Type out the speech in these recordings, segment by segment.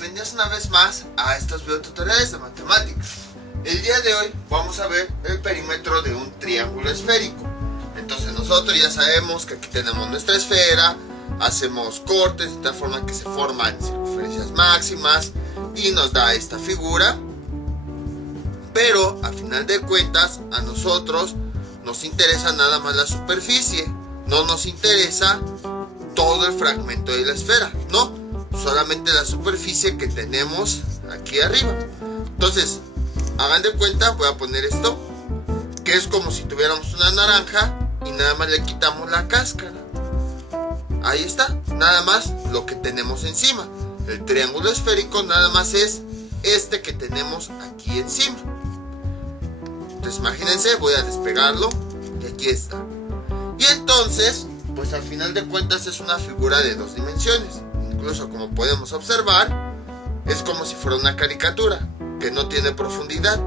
bienvenidos una vez más a estos videotutoriales de matemáticas. El día de hoy vamos a ver el perímetro de un triángulo esférico. Entonces nosotros ya sabemos que aquí tenemos nuestra esfera, hacemos cortes de tal forma que se forman circunferencias máximas y nos da esta figura. Pero a final de cuentas a nosotros nos interesa nada más la superficie, no nos interesa todo el fragmento de la esfera, no, solamente la superficie que tenemos aquí arriba. Entonces, hagan de cuenta, voy a poner esto, que es como si tuviéramos una naranja y nada más le quitamos la cáscara. Ahí está, nada más lo que tenemos encima. El triángulo esférico nada más es este que tenemos aquí encima. Entonces imagínense, voy a despegarlo y aquí está. Y entonces, pues al final de cuentas es una figura de dos dimensiones. Incluso como podemos observar, es como si fuera una caricatura que no tiene profundidad.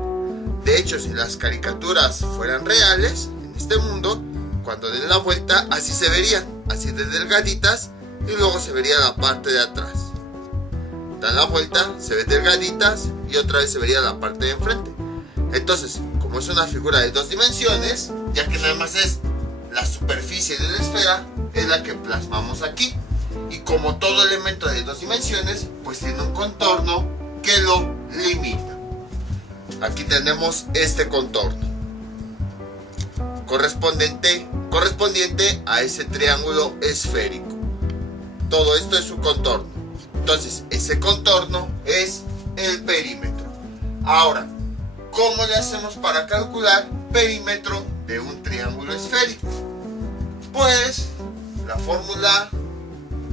De hecho, si las caricaturas fueran reales en este mundo, cuando den la vuelta así se verían, así de delgaditas, y luego se vería la parte de atrás. Dan la vuelta, se ven delgaditas y otra vez se vería la parte de enfrente. Entonces, como es una figura de dos dimensiones, ya que nada más es la superficie de la esfera, es la que plasmamos aquí. Y como todo elemento de dos dimensiones, pues tiene un contorno que lo limita. Aquí tenemos este contorno correspondiente a ese triángulo esférico. Todo esto es su contorno. Entonces, ese contorno es el perímetro. Ahora, ¿cómo le hacemos para calcular perímetro de un triángulo esférico? Pues la fórmula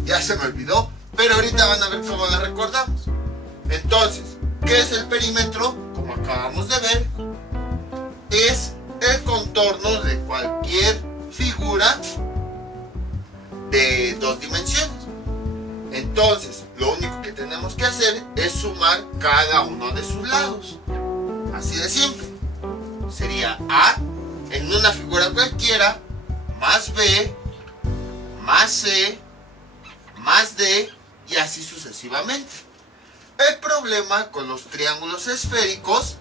ya se me olvidó, pero ahorita van a ver cómo la recordamos. Entonces, ¿qué es el perímetro? Como acabamos de ver, es el contorno de cualquier figura de dos dimensiones. Entonces, lo único que tenemos que hacer es sumar cada uno de sus lados. Así de simple. Sería A en una figura cualquiera, más B, más C, más D, y así sucesivamente. El problema con los triángulos esféricos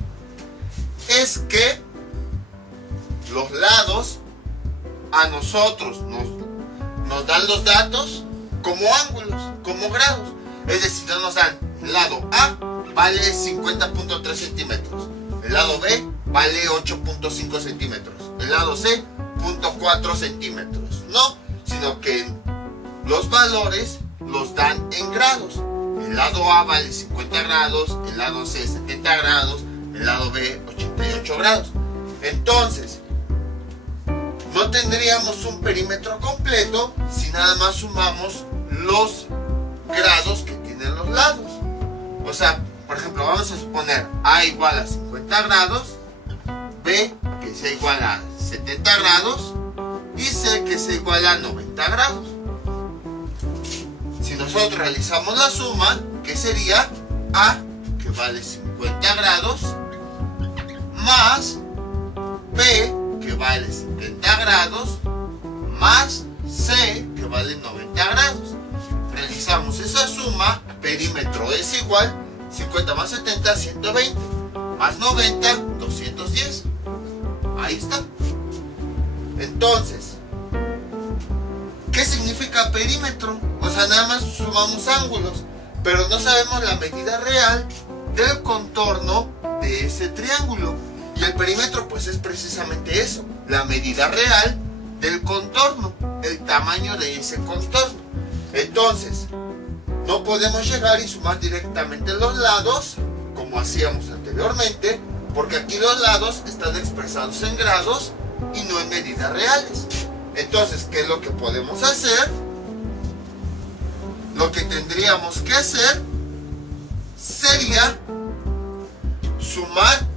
es que los lados a nosotros nos dan los datos como ángulos, como grados. Es decir, nos dan el lado A vale 50.3 centímetros, el lado B vale 8.5 centímetros, el lado C 0.4 centímetros. No, sino que los valores los dan en grados. El lado A vale 50 grados, el lado C 70 grados, el lado B 88 grados. Entonces, no tendríamos un perímetro completo si nada más sumamos los grados que tienen los lados. O sea, por ejemplo, vamos a suponer A igual a 50 grados, B que sea igual a 70 grados y C que sea igual a 90 grados. Si nosotros realizamos la suma, ¿qué sería? A, que vale 50 grados, más B, que vale 70 grados, más C, que vale 90 grados. Realizamos esa suma, perímetro es igual, 50 más 70, 120, más 90, 210. Ahí está. Entonces, ¿qué significa perímetro? O sea, nada más sumamos ángulos, pero no sabemos la medida real del contorno de ese triángulo. Y el perímetro pues es precisamente eso, la medida real del contorno, el tamaño de ese contorno. Entonces, no podemos llegar y sumar directamente los lados, como hacíamos anteriormente, porque aquí los lados están expresados en grados y no en medidas reales. Entonces, ¿qué es lo que podemos hacer? Lo que tendríamos que hacer sería sumar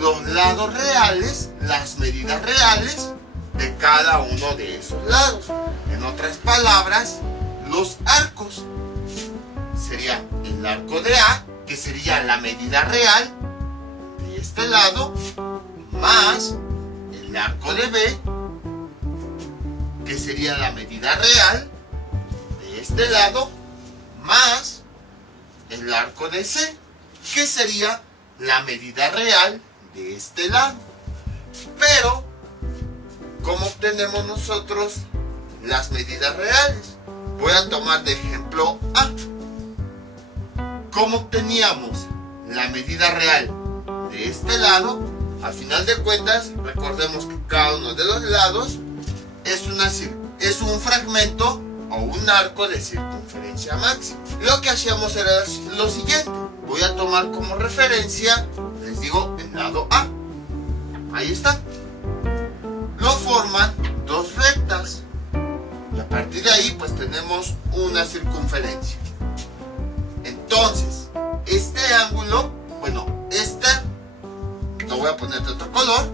los lados reales, las medidas reales de cada uno de esos lados. En otras palabras, los arcos. Sería el arco de A, que sería la medida real de este lado, más el arco de B, que sería la medida real de este lado, más el arco de C, que sería la medida real de este lado. Pero, ¿cómo obtenemos nosotros las medidas reales? Voy a tomar de ejemplo A. ¿Cómo obteníamos la medida real de este lado? Al final de cuentas, recordemos que cada uno de los lados es un fragmento o un arco de circunferencia máxima. Lo que hacíamos era lo siguiente. Voy a tomar como referencia, les digo, el lado A. Ahí está. Lo forman dos rectas. Y a partir de ahí, pues tenemos una circunferencia. Entonces, este ángulo, lo voy a poner de otro color.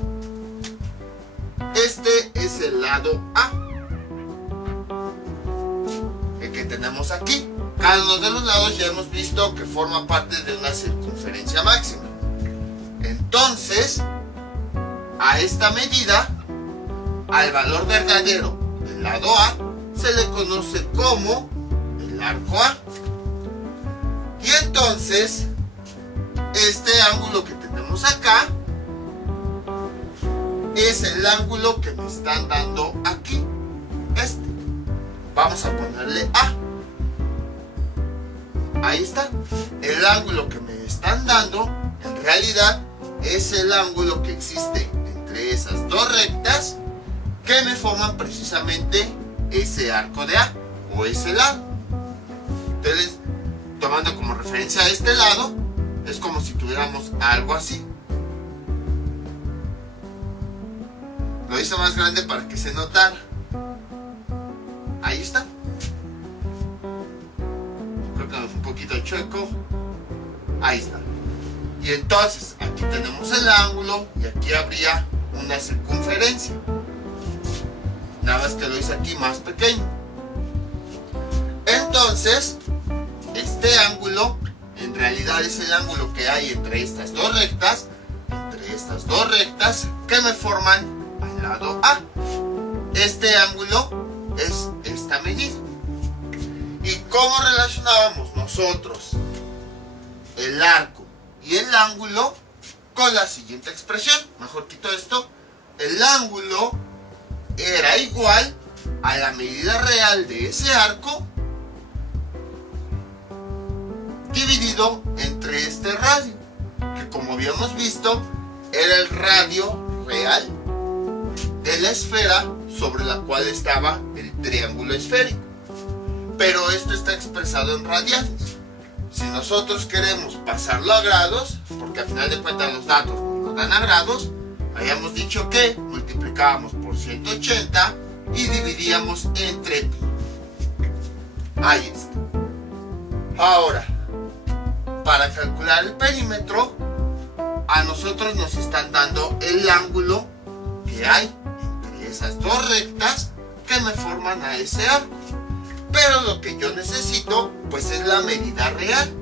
Este es el lado A, el que tenemos aquí. Cada uno de los lados ya hemos visto que forma parte de una circunferencia máxima. Entonces, a esta medida, al valor verdadero del lado A, se le conoce como el arco A. Y entonces, este ángulo que tenemos acá es el ángulo que me están dando aquí. Vamos a ponerle A. Ahí está. El ángulo que me están dando, en realidad, es el ángulo que existe entre esas dos rectas que me forman precisamente ese arco de A o ese lado. Entonces, tomando como referencia a este lado, es como si tuviéramos algo así. Lo hice más grande para que se notara. Ahí está. Creo que me fue un poquito chueco. Ahí está. Y entonces aquí tenemos el ángulo y aquí habría una circunferencia. Nada más que lo hice aquí más pequeño. Entonces, este ángulo en realidad es el ángulo que hay entre estas dos rectas, que me forman al lado A. Este ángulo es esta medida. ¿Y cómo relacionábamos nosotros el arco y el ángulo? Con la siguiente expresión. Mejor quito esto. El ángulo era igual a la medida real de ese arco dividido entre este radio, que como habíamos visto era el radio real de la esfera sobre la cual estaba el triángulo esférico. Pero esto está expresado en radianes. Si nosotros queremos pasarlo a grados, porque al final de cuentas los datos nos dan a grados, habíamos dicho que multiplicábamos por 180 y dividíamos entre pi. Ahí está. Ahora, para calcular el perímetro, a nosotros nos están dando el ángulo que hay entre esas dos rectas que me forman a ese arco. Pero lo que yo necesito, pues es la medida real.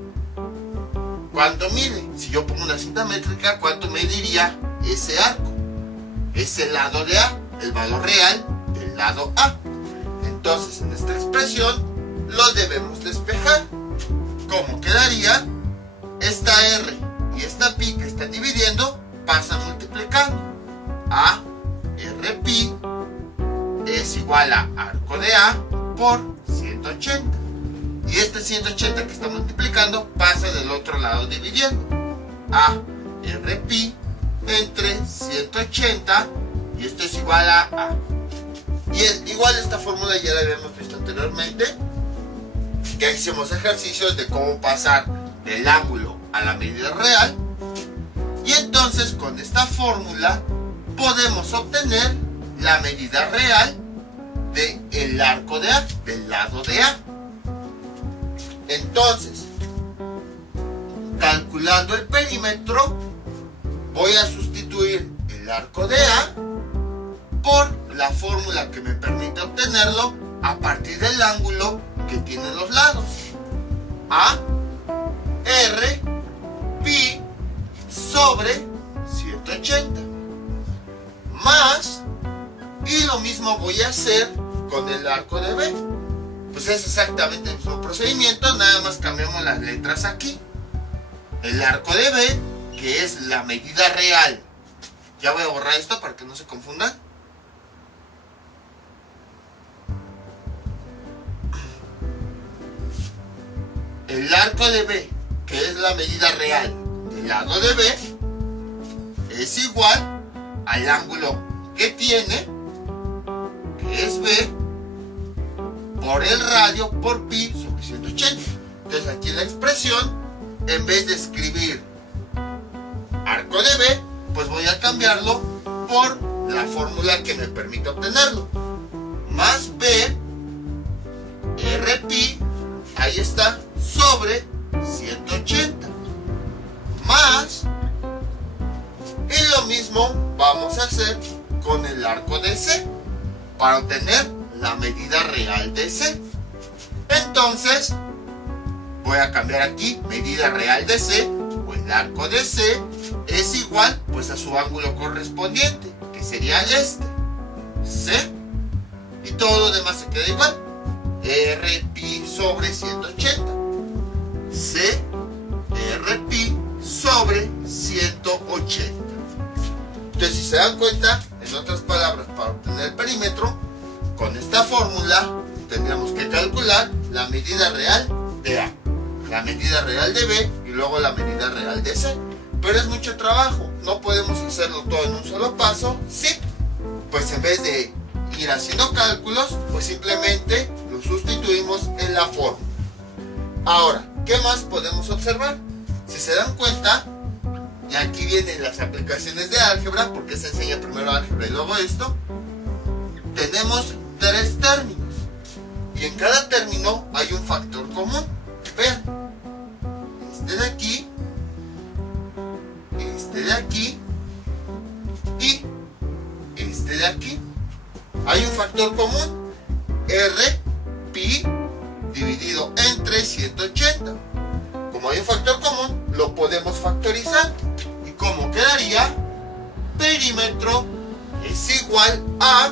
¿Cuánto mide? Si yo pongo una cinta métrica, ¿cuánto mediría ese arco? Ese lado de A, el valor real del lado A. Entonces, en esta expresión, lo debemos despejar. ¿Cómo quedaría? Esta R y esta pi que están dividiendo pasan multiplicando. A, R pi es igual a arco de A por 180. Y este 180 que está multiplicando pasa del otro lado dividiendo. A, R pi entre 180 y esto es igual a A. Y igual esta fórmula ya la habíamos visto anteriormente, que hicimos ejercicios de cómo pasar del ángulo a la medida real. Y entonces con esta fórmula podemos obtener la medida real del arco de A, del lado de A. Entonces, calculando el perímetro, voy a sustituir el arco de A por la fórmula que me permite obtenerlo a partir del ángulo que tienen los lados. A, R, pi sobre 180 más, y lo mismo voy a hacer con el arco de B. Pues pues es exactamente el mismo procedimiento, nada más cambiamos las letras aquí. El arco de B, que es la medida real. Ya voy a borrar esto para que no se confundan. El arco de B, que es la medida real del lado de B, es igual al ángulo que tiene, que es B, por el radio por pi sobre 180. Entonces aquí en la expresión, en vez de escribir arco de B, pues voy a cambiarlo por la fórmula que me permite obtenerlo. Más B, R pi, ahí está, sobre 180. Más, y lo mismo vamos a hacer con el arco de C, para obtener la medida real de C. Entonces, voy a cambiar aquí medida real de C, o el arco de C, es igual pues a su ángulo correspondiente, que sería este, C, y todo lo demás se queda igual, R pi sobre 180, C, R pi sobre 180. Entonces, si se dan cuenta, en otras palabras, para obtener el perímetro, con esta fórmula tendríamos que calcular la medida real de A, la medida real de B y luego la medida real de C. Pero es mucho trabajo, no podemos hacerlo todo en un solo paso. Sí, pues en vez de ir haciendo cálculos, pues simplemente lo sustituimos en la fórmula. Ahora, ¿qué más podemos observar? Si se dan cuenta, y aquí vienen las aplicaciones de álgebra, porque se enseña primero álgebra y luego esto. Tenemos tres términos, y en cada término hay un factor común. Vean, este de aquí, este de aquí y este de aquí. Hay un factor común, R pi dividido entre 180. Como hay un factor común, lo podemos factorizar. ¿Y cómo quedaría? Perímetro es igual a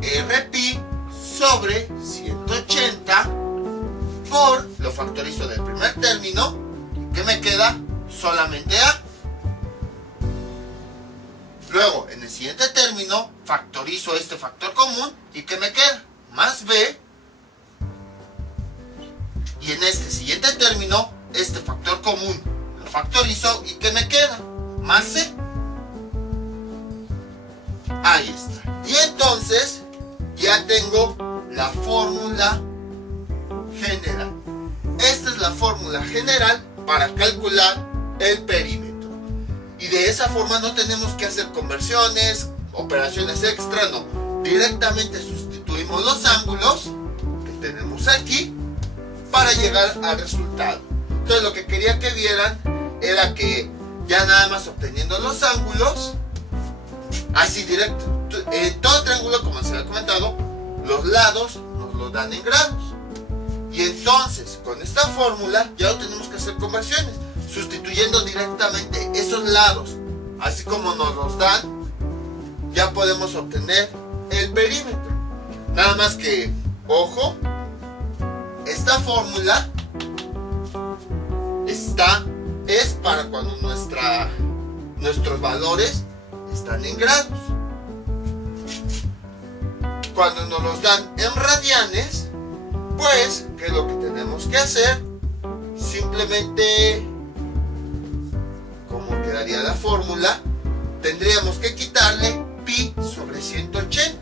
R pi sobre 180 por, lo factorizo del primer término, que me queda solamente A. Luego, en el siguiente término, factorizo este factor común y que me queda más B. Y en este siguiente término, este factor común lo factorizo y que me queda más C. Ahí está. Y entonces ya tengo la fórmula general. Esta es la fórmula general para calcular el perímetro. Y de esa forma no tenemos que hacer conversiones, operaciones extra, no. Directamente sustituimos los ángulos que tenemos aquí para llegar al resultado. Entonces lo que quería que vieran era que ya nada más obteniendo los ángulos, así directo, en todo triángulo, como se había comentado, los lados nos lo dan en grados. Y entonces con esta fórmula ya no tenemos que hacer conversiones, sustituyendo directamente esos lados, así como nos los dan, ya podemos obtener el perímetro. Nada más que, ojo, esta fórmula es para cuando nuestros valores están en grados. Cuando nos los dan en radianes, pues, ¿qué es lo que tenemos que hacer? Simplemente, ¿cómo quedaría la fórmula? Tendríamos que quitarle pi sobre 180.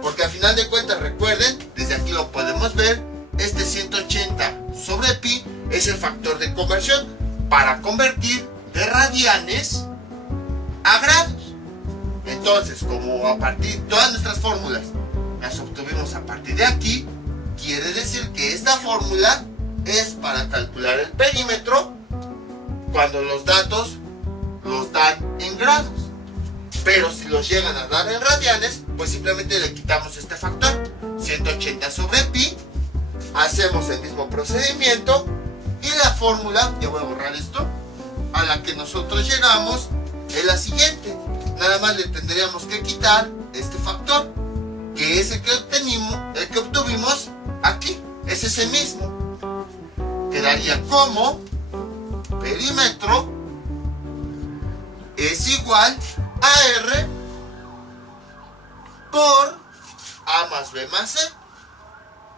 Porque al final de cuentas, recuerden, desde aquí lo podemos ver, este 180 sobre pi es el factor de conversión para convertir de radianes a grados. Entonces, como a partir de todas nuestras fórmulas las obtuvimos a partir de aquí, quiere decir que esta fórmula es para calcular el perímetro cuando los datos los dan en grados. Pero si los llegan a dar en radianes, pues simplemente le quitamos este factor, 180 sobre pi, hacemos el mismo procedimiento y la fórmula, ya voy a borrar esto, a la que nosotros llegamos es la siguiente. Nada más le tendríamos que quitar este factor que es el que obtuvimos aquí. Es ese mismo. Quedaría como perímetro es igual a R por A más B más C.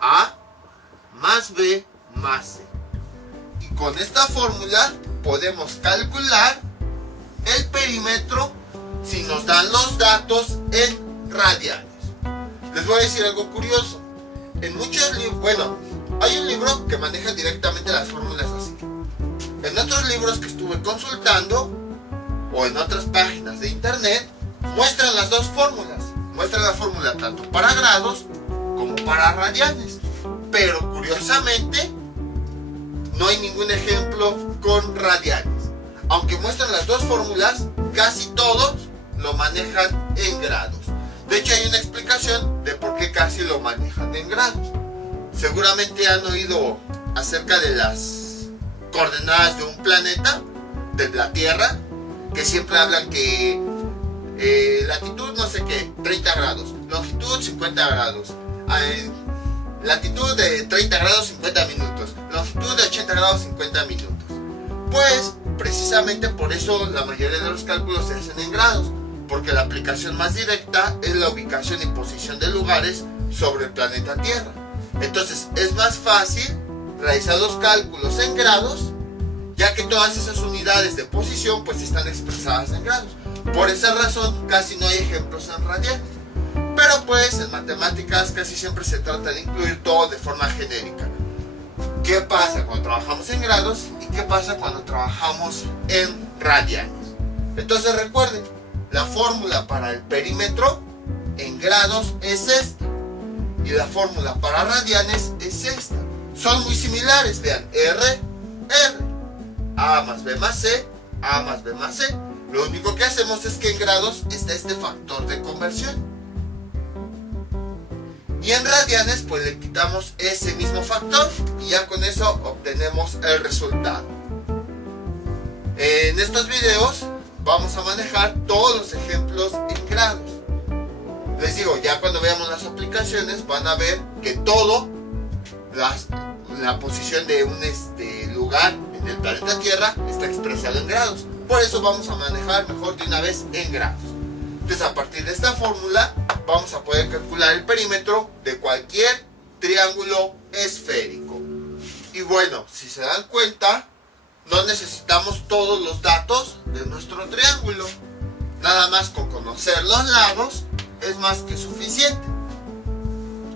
A más B más C. Y con esta fórmula podemos calcular el perímetro si nos dan los datos en radianes. Les voy a decir algo curioso. En muchos libros, bueno, hay un libro que maneja directamente las fórmulas así. En otros libros que estuve consultando o en otras páginas de internet muestran las dos fórmulas. Muestran la fórmula tanto para grados como para radianes. Pero curiosamente no hay ningún ejemplo con radianes. Aunque muestran las dos fórmulas, casi todos lo manejan en grados. De hecho hay una explicación de por qué casi lo manejan en grados. Seguramente han oído acerca de las coordenadas de un planeta, de la Tierra, que siempre hablan que latitud no sé qué, 30 grados, longitud 50 grados, latitud de 30 grados 50 minutos, longitud de 80 grados 50 minutos. Pues precisamente por eso la mayoría de los cálculos se hacen en grados, porque la aplicación más directa es la ubicación y posición de lugares sobre el planeta Tierra. Entonces es más fácil realizar los cálculos en grados, ya que todas esas unidades de posición pues están expresadas en grados. Por esa razón casi no hay ejemplos en radianes. Pero pues en matemáticas casi siempre se trata de incluir todo de forma genérica. ¿Qué pasa cuando trabajamos en grados y qué pasa cuando trabajamos en radianes? Entonces recuerden, la fórmula para el perímetro en grados es esta y la fórmula para radianes es esta. Son muy similares, vean, R, A más B más C, A más B más C. Lo único que hacemos es que en grados está este factor de conversión. Y en radianes pues le quitamos ese mismo factor y ya con eso obtenemos el resultado. En estos videos vamos a manejar todos los ejemplos en grados. Les digo, ya cuando veamos las aplicaciones van a ver que todo, la posición de un lugar en el planeta Tierra está expresado en grados. Por eso vamos a manejar mejor de una vez en grados. Entonces a partir de esta fórmula vamos a poder calcular el perímetro de cualquier triángulo esférico. Y bueno, si se dan cuenta, no necesitamos todos los datos de nuestro triángulo. Nada más con conocer los lados es más que suficiente.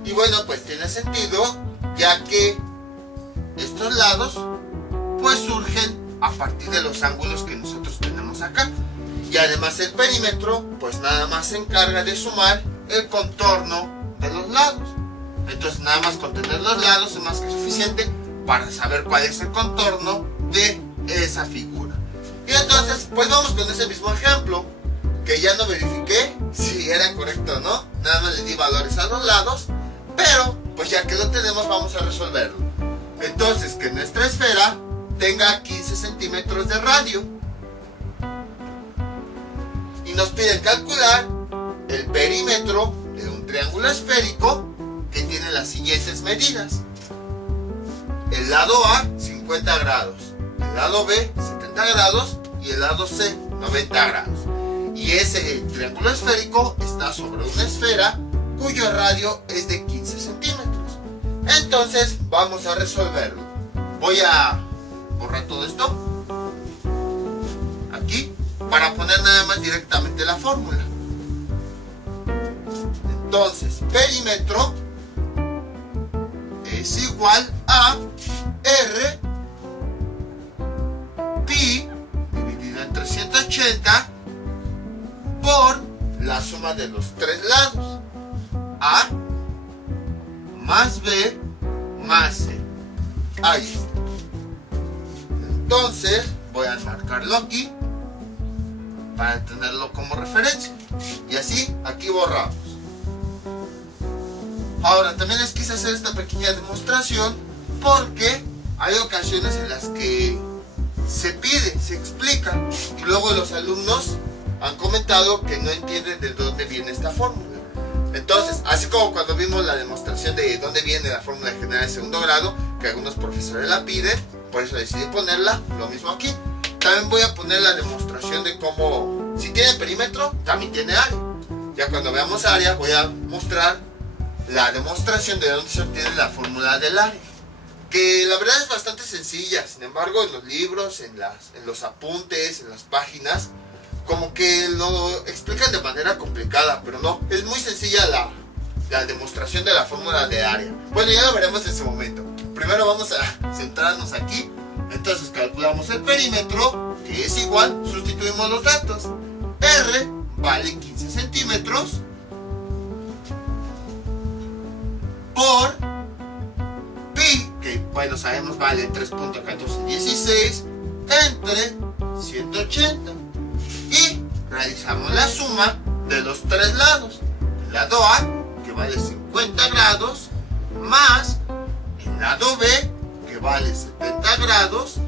Y bueno, pues tiene sentido, ya que estos lados pues surgen a partir de los ángulos que nosotros tenemos acá. Y además el perímetro pues nada más se encarga de sumar el contorno de los lados. Entonces nada más con tener los lados es más que suficiente para saber cuál es el contorno de esa figura. Y entonces pues vamos con ese mismo ejemplo, que ya no verifiqué si era correcto o no, nada más le di valores a los lados, pero pues ya que lo tenemos vamos a resolverlo. Entonces que nuestra esfera tenga 15 centímetros de radio y nos piden calcular el perímetro de un triángulo esférico que tiene las siguientes medidas. El lado A 50 grados, el lado B 70 grados y el lado C 90 grados. Y ese triángulo esférico está sobre una esfera cuyo radio es de 15 centímetros. Entonces vamos a resolverlo. Voy a borrar todo esto aquí para poner nada más directamente la fórmula. Entonces perímetro es igual a R pi dividido en 380 por la suma de los tres lados, A más B más C. Ahí está. Entonces voy a marcarlo aquí para tenerlo como referencia y así aquí borramos. Ahora también les quise hacer esta pequeña demostración porque hay ocasiones en las que se pide, se explica y luego los alumnos han comentado que no entienden de dónde viene esta fórmula. Entonces, así como cuando vimos la demostración de dónde viene la fórmula general de segundo grado, que algunos profesores la piden, por eso decidí ponerla, lo mismo aquí. También voy a poner la demostración de cómo, si tiene perímetro, también tiene área. Ya cuando veamos área, voy a mostrar la demostración de dónde se obtiene la fórmula del área. Que la verdad es bastante sencilla, sin embargo en los libros, en los apuntes, en las páginas, como que lo explican de manera complicada, pero no, es muy sencilla la demostración de la fórmula de área. Bueno, ya lo veremos en ese momento. Primero vamos a centrarnos aquí. Entonces calculamos el perímetro, que es igual, sustituimos los datos. R vale 15 centímetros por pi, que bueno, sabemos vale 3.1416, entre 180. Y realizamos la suma de los tres lados. El lado A, que vale 50 grados, más el lado B, que vale 70 grados,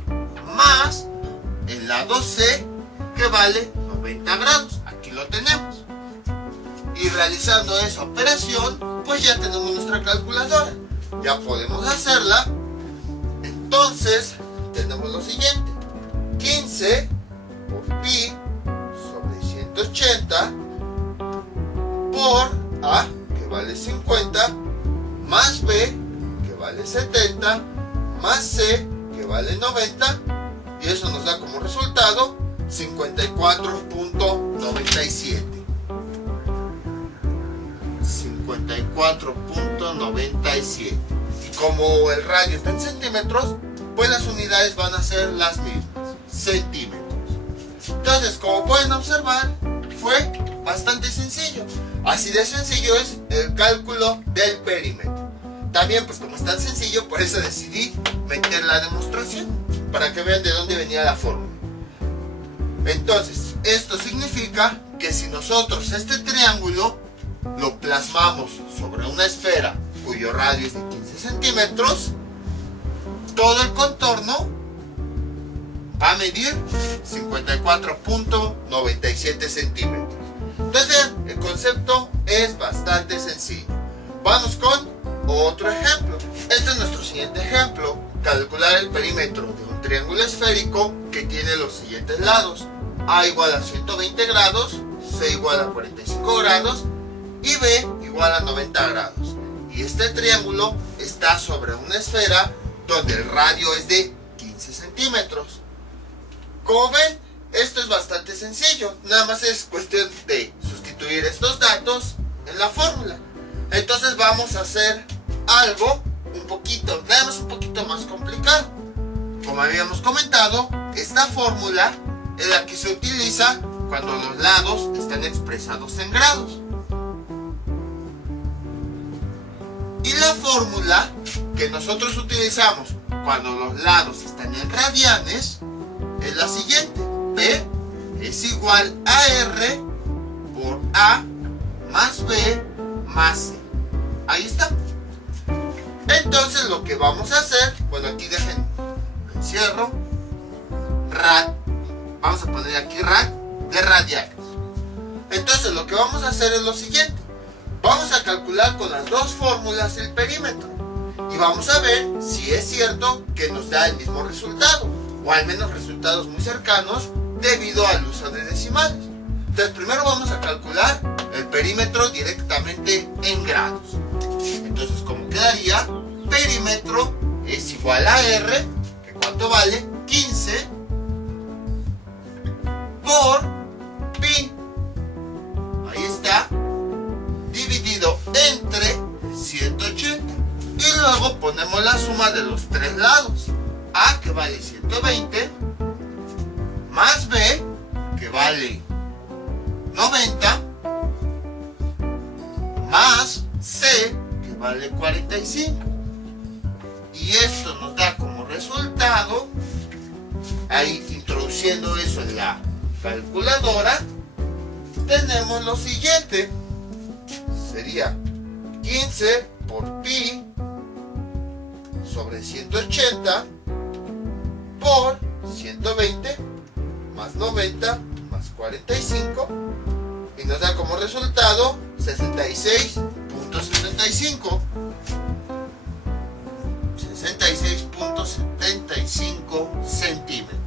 más el lado C, que vale 90 grados. Aquí lo tenemos. Y realizando esa operación, pues ya tenemos nuestra calculadora. Ya podemos hacerla. Entonces, tenemos lo siguiente. 15 por pi sobre 180 por A, que vale 50, más B, que vale 70, más C, que vale 90, y eso nos da como resultado 54.97. 54.97. Y como el radio está en centímetros, pues las unidades van a ser las mismas, centímetros. Entonces, como pueden observar, fue bastante sencillo. Así de sencillo es el cálculo del perímetro. También, pues como es tan sencillo, por eso decidí meter la demostración, para que vean de dónde venía la fórmula. Entonces, esto significa que si nosotros este triángulo lo plasmamos sobre una esfera cuyo radio es de 15 centímetros, todo el contorno va a medir 54.97 centímetros. Entonces, el concepto es bastante sencillo. Vamos con otro ejemplo. Este es nuestro siguiente ejemplo. Calcular el perímetro de un triángulo esférico que tiene los siguientes lados. A igual a 120 grados, C igual a 45 grados y B igual a 90 grados. Y este triángulo está sobre una esfera donde el radio es de 15 centímetros. Como ven, esto es bastante sencillo. Nada más es cuestión de sustituir estos datos en la fórmula. Entonces vamos a hacer algo un poquito más complicado. Como habíamos comentado, esta fórmula es la que se utiliza cuando los lados están expresados en grados. Y la fórmula que nosotros utilizamos cuando los lados están en radianes es la siguiente. P es igual a R por A más B más C. Ahí está. Entonces lo que vamos a hacer, bueno, aquí dejen, encierro, rad, vamos a poner aquí rad de radianes. Entonces lo que vamos a hacer es lo siguiente. Vamos a calcular con las dos fórmulas el perímetro y vamos a ver si es cierto que nos da el mismo resultado, o al menos resultados muy cercanos debido al uso de decimales. Entonces primero vamos a calcular el perímetro directamente en grados. Entonces, ¿cómo quedaría? Perímetro es igual a R, que ¿cuánto vale? 15 por pi, ahí está, dividido entre 180. Y luego ponemos la suma de los tres lados. A, que vale 120, más B, que vale 90, más C, que vale 45. Y esto nos da como resultado, ahí introduciendo eso en la calculadora, tenemos lo siguiente. Sería 15 por pi sobre 180 por 120 más 90 más 45, y nos da como resultado 66.75. 66.75 centímetros.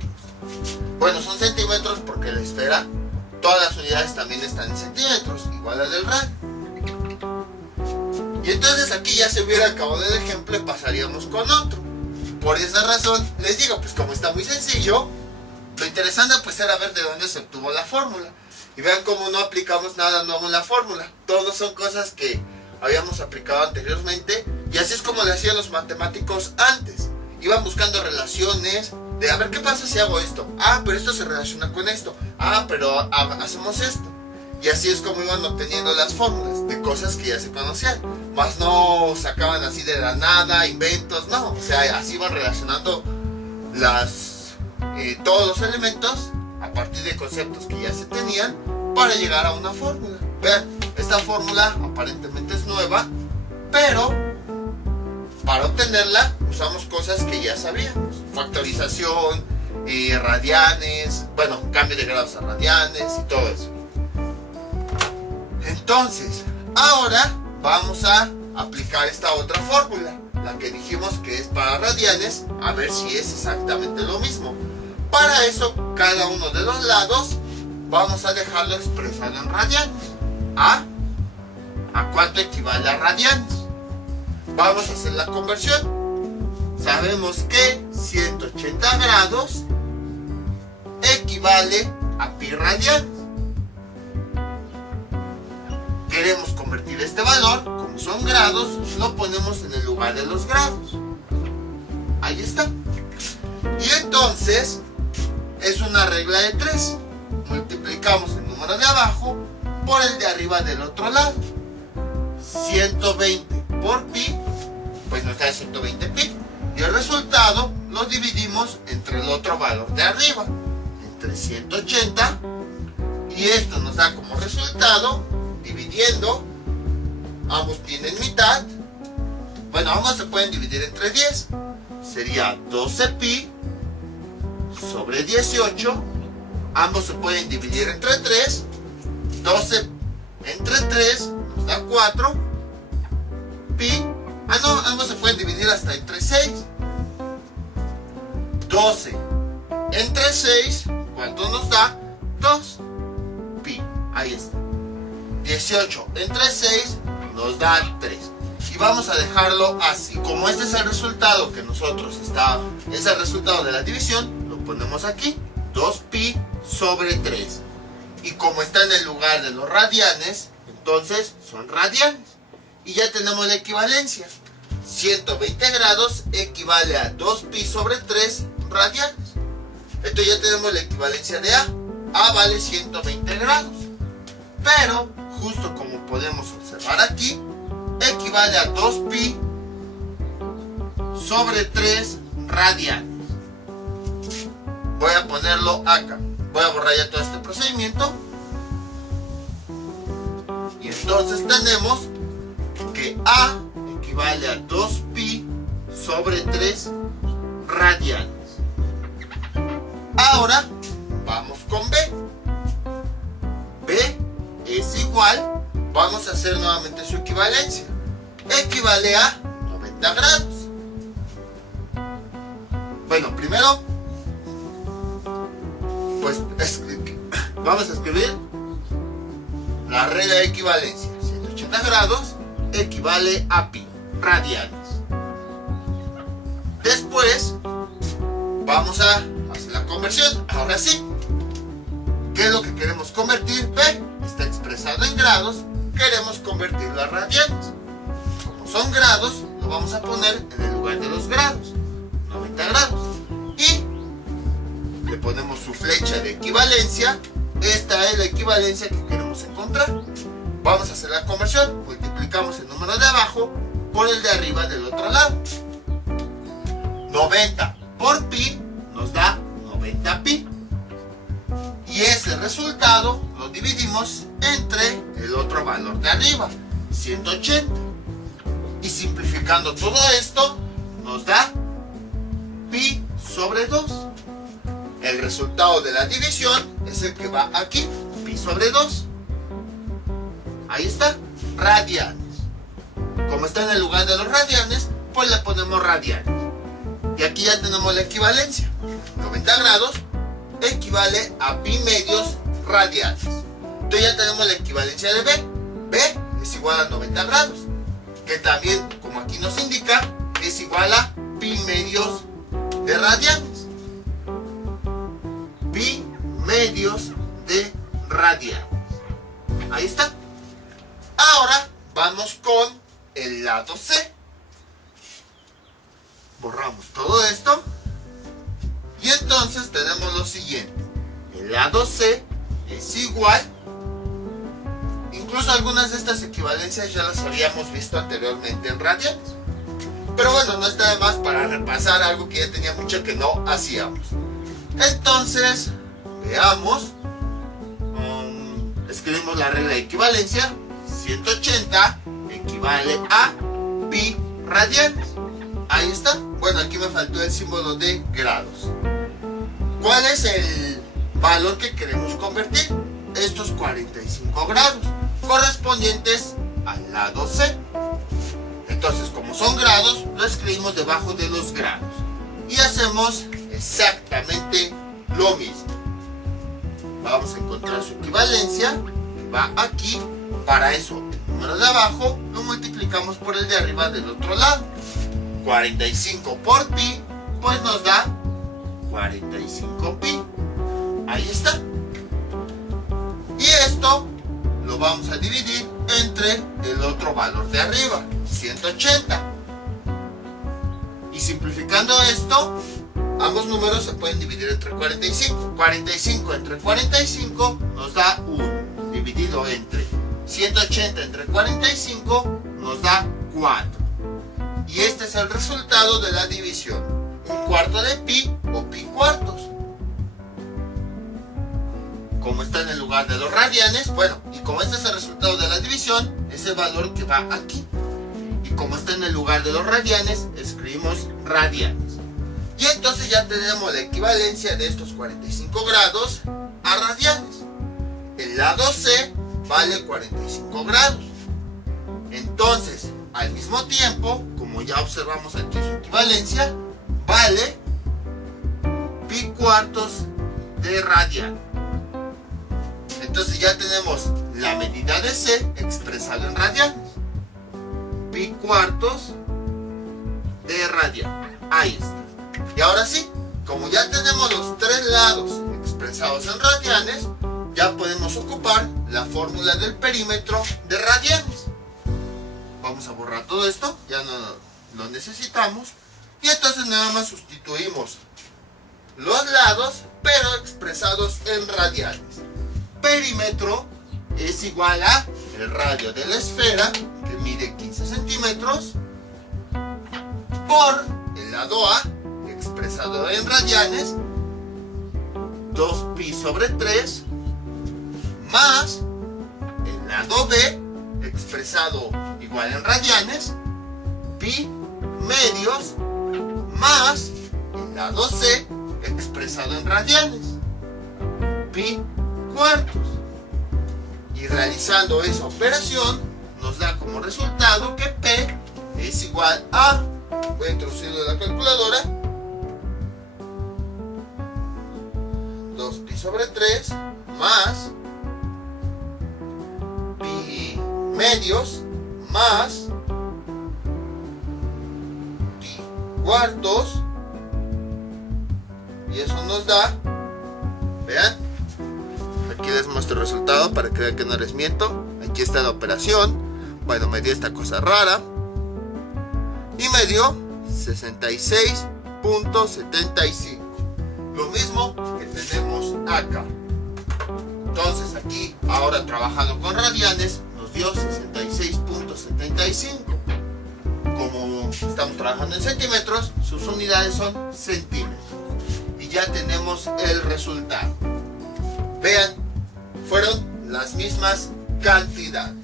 Bueno, son centímetros porque la esfera, todas las unidades también están en centímetros, igual a del radio. Y entonces aquí ya se hubiera acabado el ejemplo y pasaríamos con otro. Por esa razón les digo, pues como está muy sencillo, lo interesante pues era ver de dónde se obtuvo la fórmula. Y vean cómo no aplicamos nada nuevo en la fórmula. Todos son cosas que habíamos aplicado anteriormente. Y así es como le hacían los matemáticos antes. Iban buscando relaciones de a ver qué pasa si hago esto. Ah, pero esto se relaciona con esto. Ah, pero hacemos esto. Y así es como iban obteniendo las fórmulas de cosas que ya se conocían. Más no sacaban así de la nada, inventos, no. O sea, así iban relacionando todos los elementos a partir de conceptos que ya se tenían para llegar a una fórmula. Vean, esta fórmula aparentemente es nueva, pero para obtenerla usamos cosas que ya sabíamos. Factorización, radianes, bueno, cambio de grados a radianes y todo eso. Entonces, ahora vamos a aplicar esta otra fórmula, la que dijimos que es para radianes, a ver si es exactamente lo mismo. Para eso, cada uno de los lados vamos a dejarlo expresado en radianes. ¿A cuánto equivale a radianes? Vamos a hacer la conversión. Sabemos que 180 grados equivale a pi radianes. Queremos convertir este valor, como son grados, lo ponemos en el lugar de los grados. Ahí está. Y entonces es una regla de 3. Multiplicamos el número de abajo por el de arriba del otro lado. 120 por pi, pues nos da 120 pi. Y el resultado lo dividimos entre el otro valor de arriba, entre 180. Y esto nos da como resultado, dividiendo, ambos tienen mitad. Bueno, ambos se pueden dividir entre 10. Sería 12 pi sobre 18. Ambos se pueden dividir entre 3. 12 entre 3 nos da 4 pi. Ah, no, ambos se pueden dividir hasta entre 6. 12 entre 6, ¿cuánto nos da? 2 pi. Ahí está. 18 entre 6 nos da 3. Y vamos a dejarlo así. Como este es el resultado que nosotros es el resultado de la división, lo ponemos aquí. 2 pi sobre 3. Y como está en el lugar de los radianes, entonces son radianes. Y ya tenemos la equivalencia. 120 grados equivale a 2 pi sobre 3 radianes. Entonces ya tenemos la equivalencia de A. A vale 120 grados. Pero, justo como podemos observar aquí, equivale a 2 pi sobre 3 radianes. Voy a ponerlo acá. Voy a borrar ya todo este procedimiento. Y entonces tenemos que A equivale a 2 pi sobre 3 radianes. Ahora vamos con B. B es igual, vamos a hacer nuevamente su equivalencia. Equivale a 90 grados. Bueno, primero, pues vamos a escribir la regla de equivalencia. 180 grados equivale a pi radianes. Después vamos a hacer la conversión. Ahora sí, ¿qué es lo que queremos convertir? B está expresado en grados, queremos convertirlo a radianes. Como son grados, lo vamos a poner en el lugar de los grados, 90 grados. Y le ponemos su flecha de equivalencia. Esta es la equivalencia que queremos encontrar. Vamos a hacer la conversión. Multiplicamos el número de abajo por el de arriba del otro lado. 90 por pi nos da 90 pi. Y ese resultado lo dividimos entre el otro valor de arriba, 180. Y simplificando todo esto, nos da pi sobre 2. El resultado de la división es el que va aquí, pi sobre 2. Ahí está. radianes. Como está en el lugar de los radianes, pues le ponemos radianes. Y aquí ya tenemos la equivalencia. 90 grados equivale a pi medios radianes. Entonces ya tenemos la equivalencia de B. B es igual a 90 grados, que también, como aquí nos indica, es igual a pi medios de radianes. Pi medios de radianes. Ahí está. Ahora vamos con el lado C. Borramos todo esto. Y entonces tenemos lo siguiente. El lado C es igual. Incluso algunas de estas equivalencias ya las habíamos visto anteriormente en radianes. Pero bueno, no está de más para repasar algo que ya tenía mucho que no hacíamos. Entonces, veamos. Escribimos la regla de equivalencia. 180 equivale a pi radianes. Ahí está. Bueno, aquí me faltó el símbolo de grados. ¿Cuál es el valor que queremos convertir? Estos 45 grados correspondientes al lado C. Entonces, como son grados, lo escribimos debajo de los grados. Y hacemos exactamente lo mismo. Vamos a encontrar su equivalencia, que va aquí. Para eso, el número de abajo lo multiplicamos por el de arriba del otro lado. 45 por pi, pues nos da 45 pi. Ahí está. Y esto lo vamos a dividir entre el otro valor de arriba, 180. Y simplificando esto, ambos números se pueden dividir entre 45. 45 entre 45 nos da 1. Dividido entre 180 entre 45 nos da 4. Y este es el resultado de la división. Un cuarto de pi o pi cuartos. Como está en el lugar de los radianes, bueno, y como este es el resultado de la división, es el valor que va aquí. Y como está en el lugar de los radianes, escribimos radianes. Y entonces ya tenemos la equivalencia de estos 45 grados a radianes. El lado C vale 45 grados. Entonces, al mismo tiempo, como ya observamos aquí su equivalencia, vale pi cuartos de radian. Entonces ya tenemos la medida de C expresada en radianes. Pi cuartos de radian. Ahí está. Y ahora sí, como ya tenemos los tres lados expresados en radianes, ya podemos ocupar la fórmula del perímetro de radianes. Vamos a borrar todo esto, ya no lo necesitamos. Y entonces nada más sustituimos los lados, pero expresados en radianes. Perímetro es igual a el radio de la esfera, que mide 15 centímetros, por el lado A, expresado en radianes, 2pi sobre 3, más el lado B, expresado igual en radianes, pi medios, más el lado C, expresado en radianes, pi cuartos. Y realizando esa operación nos da como resultado que P es igual a, voy a introducirlo en la calculadora, 2pi sobre 3 más pi medios más pi cuartos, y eso nos da, vean, aquí les muestro el resultado para que vean que no les miento. Aquí está la operación. Bueno, me dio esta cosa rara y me dio 66.75, lo mismo que tenemos acá. Entonces aquí, ahora trabajando con radianes, nos dio 66.75. Como estamos trabajando en centímetros, sus unidades son centímetros. Y ya tenemos el resultado. Vean, fueron las mismas cantidades.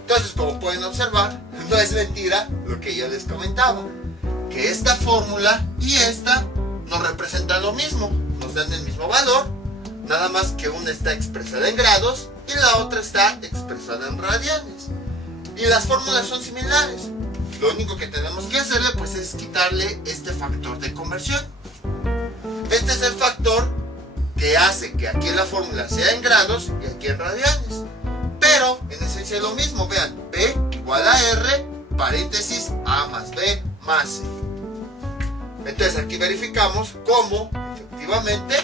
Entonces, como pueden observar, no es mentira lo que yo les comentaba, que esta fórmula y esta nos representan lo mismo, nos dan el mismo valor, nada más que una está expresada en grados y la otra está expresada en radianes. Y las fórmulas son similares. Lo único que tenemos que hacerle pues es quitarle este factor de conversión. Este es el factor que hace que aquí la fórmula sea en grados y aquí en radianes. Pero en esencia es lo mismo. Vean, B igual a R, paréntesis A más B más C. Entonces aquí verificamos cómo efectivamente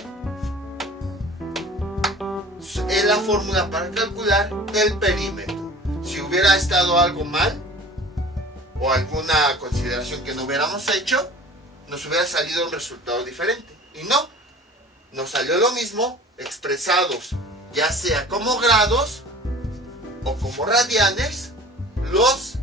es la fórmula para calcular el perímetro. Si hubiera estado algo mal o alguna consideración que no hubiéramos hecho, nos hubiera salido un resultado diferente. Y no, nos salió lo mismo expresados ya sea como grados o como radianes los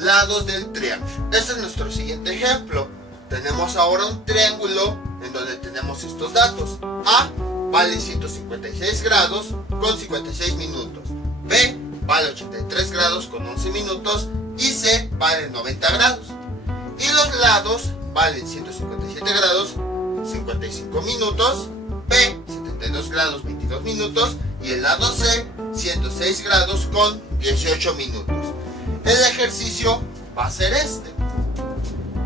lados del triángulo. Este es nuestro siguiente ejemplo. Tenemos ahora un triángulo en donde tenemos estos datos. A vale 156 grados con 56 minutos. B vale 83 grados con 11 minutos. Y C vale 90 grados. Y los lados valen 157 grados 55 minutos. B 72 grados 22 minutos. Y el lado C 106 grados con 18 minutos. El ejercicio va a ser este.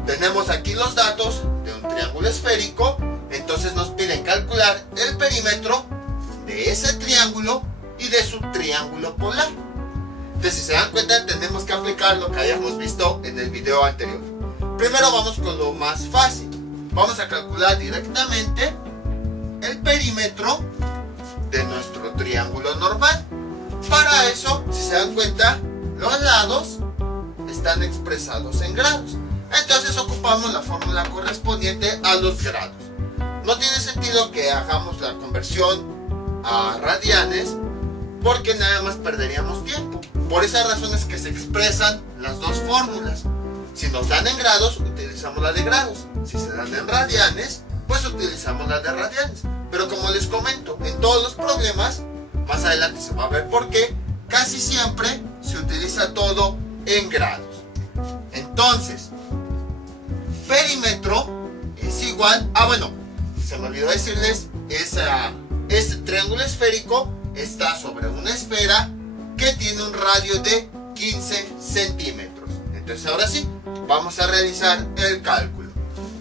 Tenemos aquí los datos de un triángulo esférico. Entonces nos piden calcular el perímetro de ese triángulo y de su triángulo polar. Entonces, si se dan cuenta, tenemos que aplicar lo que hayamos visto en el video anterior. Primero vamos con lo más fácil. Vamos a calcular directamente el perímetro de nuestro triángulo normal. Para eso, si se dan cuenta, los lados están expresados en grados. Entonces ocupamos la fórmula correspondiente a los grados. No tiene sentido que hagamos la conversión a radianes porque nada más perderíamos tiempo. Por esa razón es que se expresan las dos fórmulas. Si nos dan en grados, utilizamos la de grados. Si se dan en radianes, pues utilizamos la de radianes. Pero como les comento, en todos los problemas, más adelante se va a ver por qué, casi siempre se utiliza todo en grados. Entonces, perímetro es igual a, bueno, se me olvidó decirles, este triángulo esférico está sobre una esfera que tiene un radio de 15 centímetros. Entonces ahora sí, vamos a realizar el cálculo.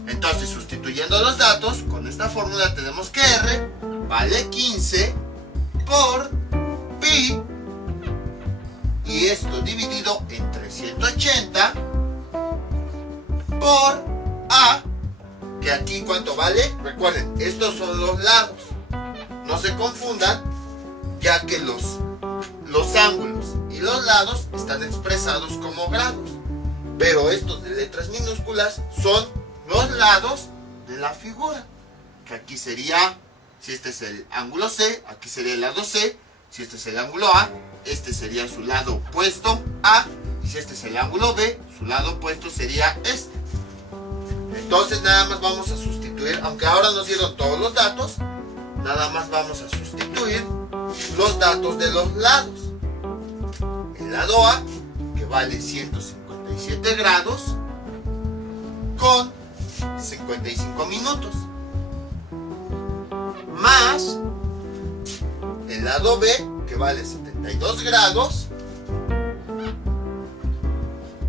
Entonces, sustituyendo los datos, con esta fórmula tenemos que R vale 15 por pi, y esto dividido entre 180 por A, que aquí ¿cuánto vale? Recuerden, estos son los lados. No se confundan, ya que los ángulos y los lados están expresados como grados. Pero estos de letras minúsculas son los lados de la figura. Que aquí sería, si este es el ángulo C, aquí sería el lado C. Si este es el ángulo A, este sería su lado opuesto A. Y si este es el ángulo B, su lado opuesto sería este. Entonces nada más vamos a sustituir, aunque ahora nos dieron todos los datos, nada más vamos a sustituir los datos de los lados. El lado A, que vale 157 grados con 55 minutos, más el lado B, que vale 72 grados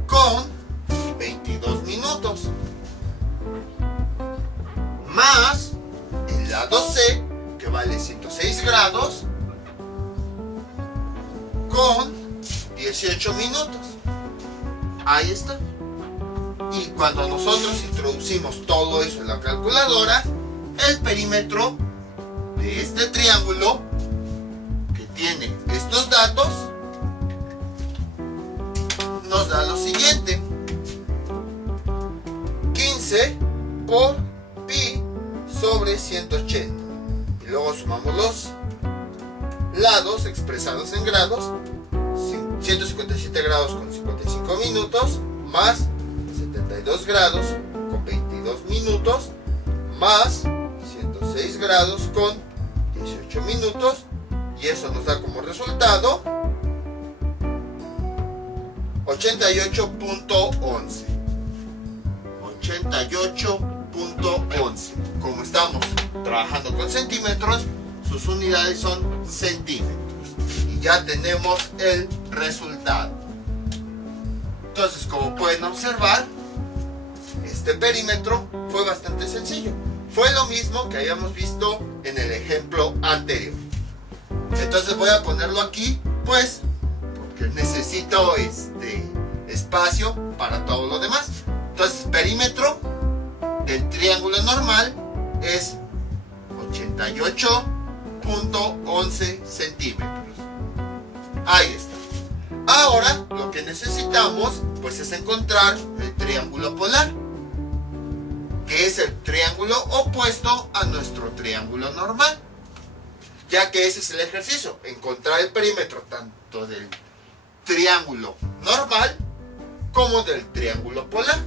con 22 minutos, más el lado C, que vale 106 grados con 18 minutos. Ahí está. Y cuando nosotros introducimos todo eso en la calculadora, el perímetro de este triángulo que tiene estos datos nos da lo siguiente: 15 por pi sobre 180. Y luego sumamos los lados expresados en grados, 157 grados con 55 minutos, más 72 grados con 22 minutos, más 106 grados con 18 minutos, y eso nos da como resultado 88.11. 88.11. Como estamos trabajando con centímetros, sus unidades son centímetros. Y ya tenemos el resultado. Entonces, como pueden observar, este perímetro fue bastante sencillo. Fue lo mismo que habíamos visto en el ejemplo anterior. Entonces voy a ponerlo aquí, pues, porque necesito espacio para todo lo demás. Entonces, perímetro del triángulo normal es 88.11 centímetros. Ahí está. Ahora lo que necesitamos pues es encontrar el triángulo polar, que es el triángulo opuesto a nuestro triángulo normal, ya que ese es el ejercicio, encontrar el perímetro tanto del triángulo normal como del triángulo polar.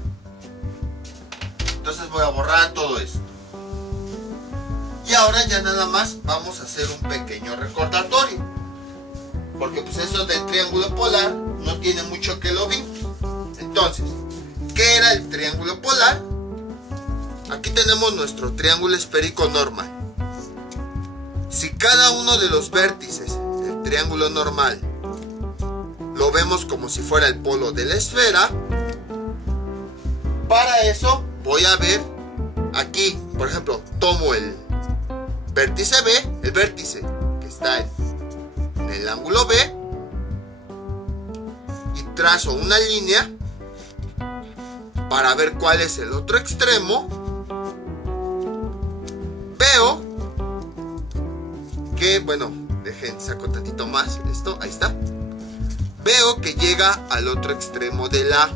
Entonces voy a borrar todo esto. Y ahora ya nada más vamos a hacer un pequeño recordatorio, porque pues eso del triángulo polar no tiene mucho que lo vimos. Entonces, ¿qué era el triángulo polar? Aquí tenemos nuestro triángulo esférico normal. Si cada uno de los vértices del triángulo normal lo vemos como si fuera el polo de la esfera, para eso voy a ver aquí, por ejemplo, tomo el vértice B, el vértice que está en el ángulo B, y trazo una línea para ver cuál es el otro extremo. Veo que, bueno, dejen, saco tantito más esto, ahí está. Veo que llega al otro extremo de la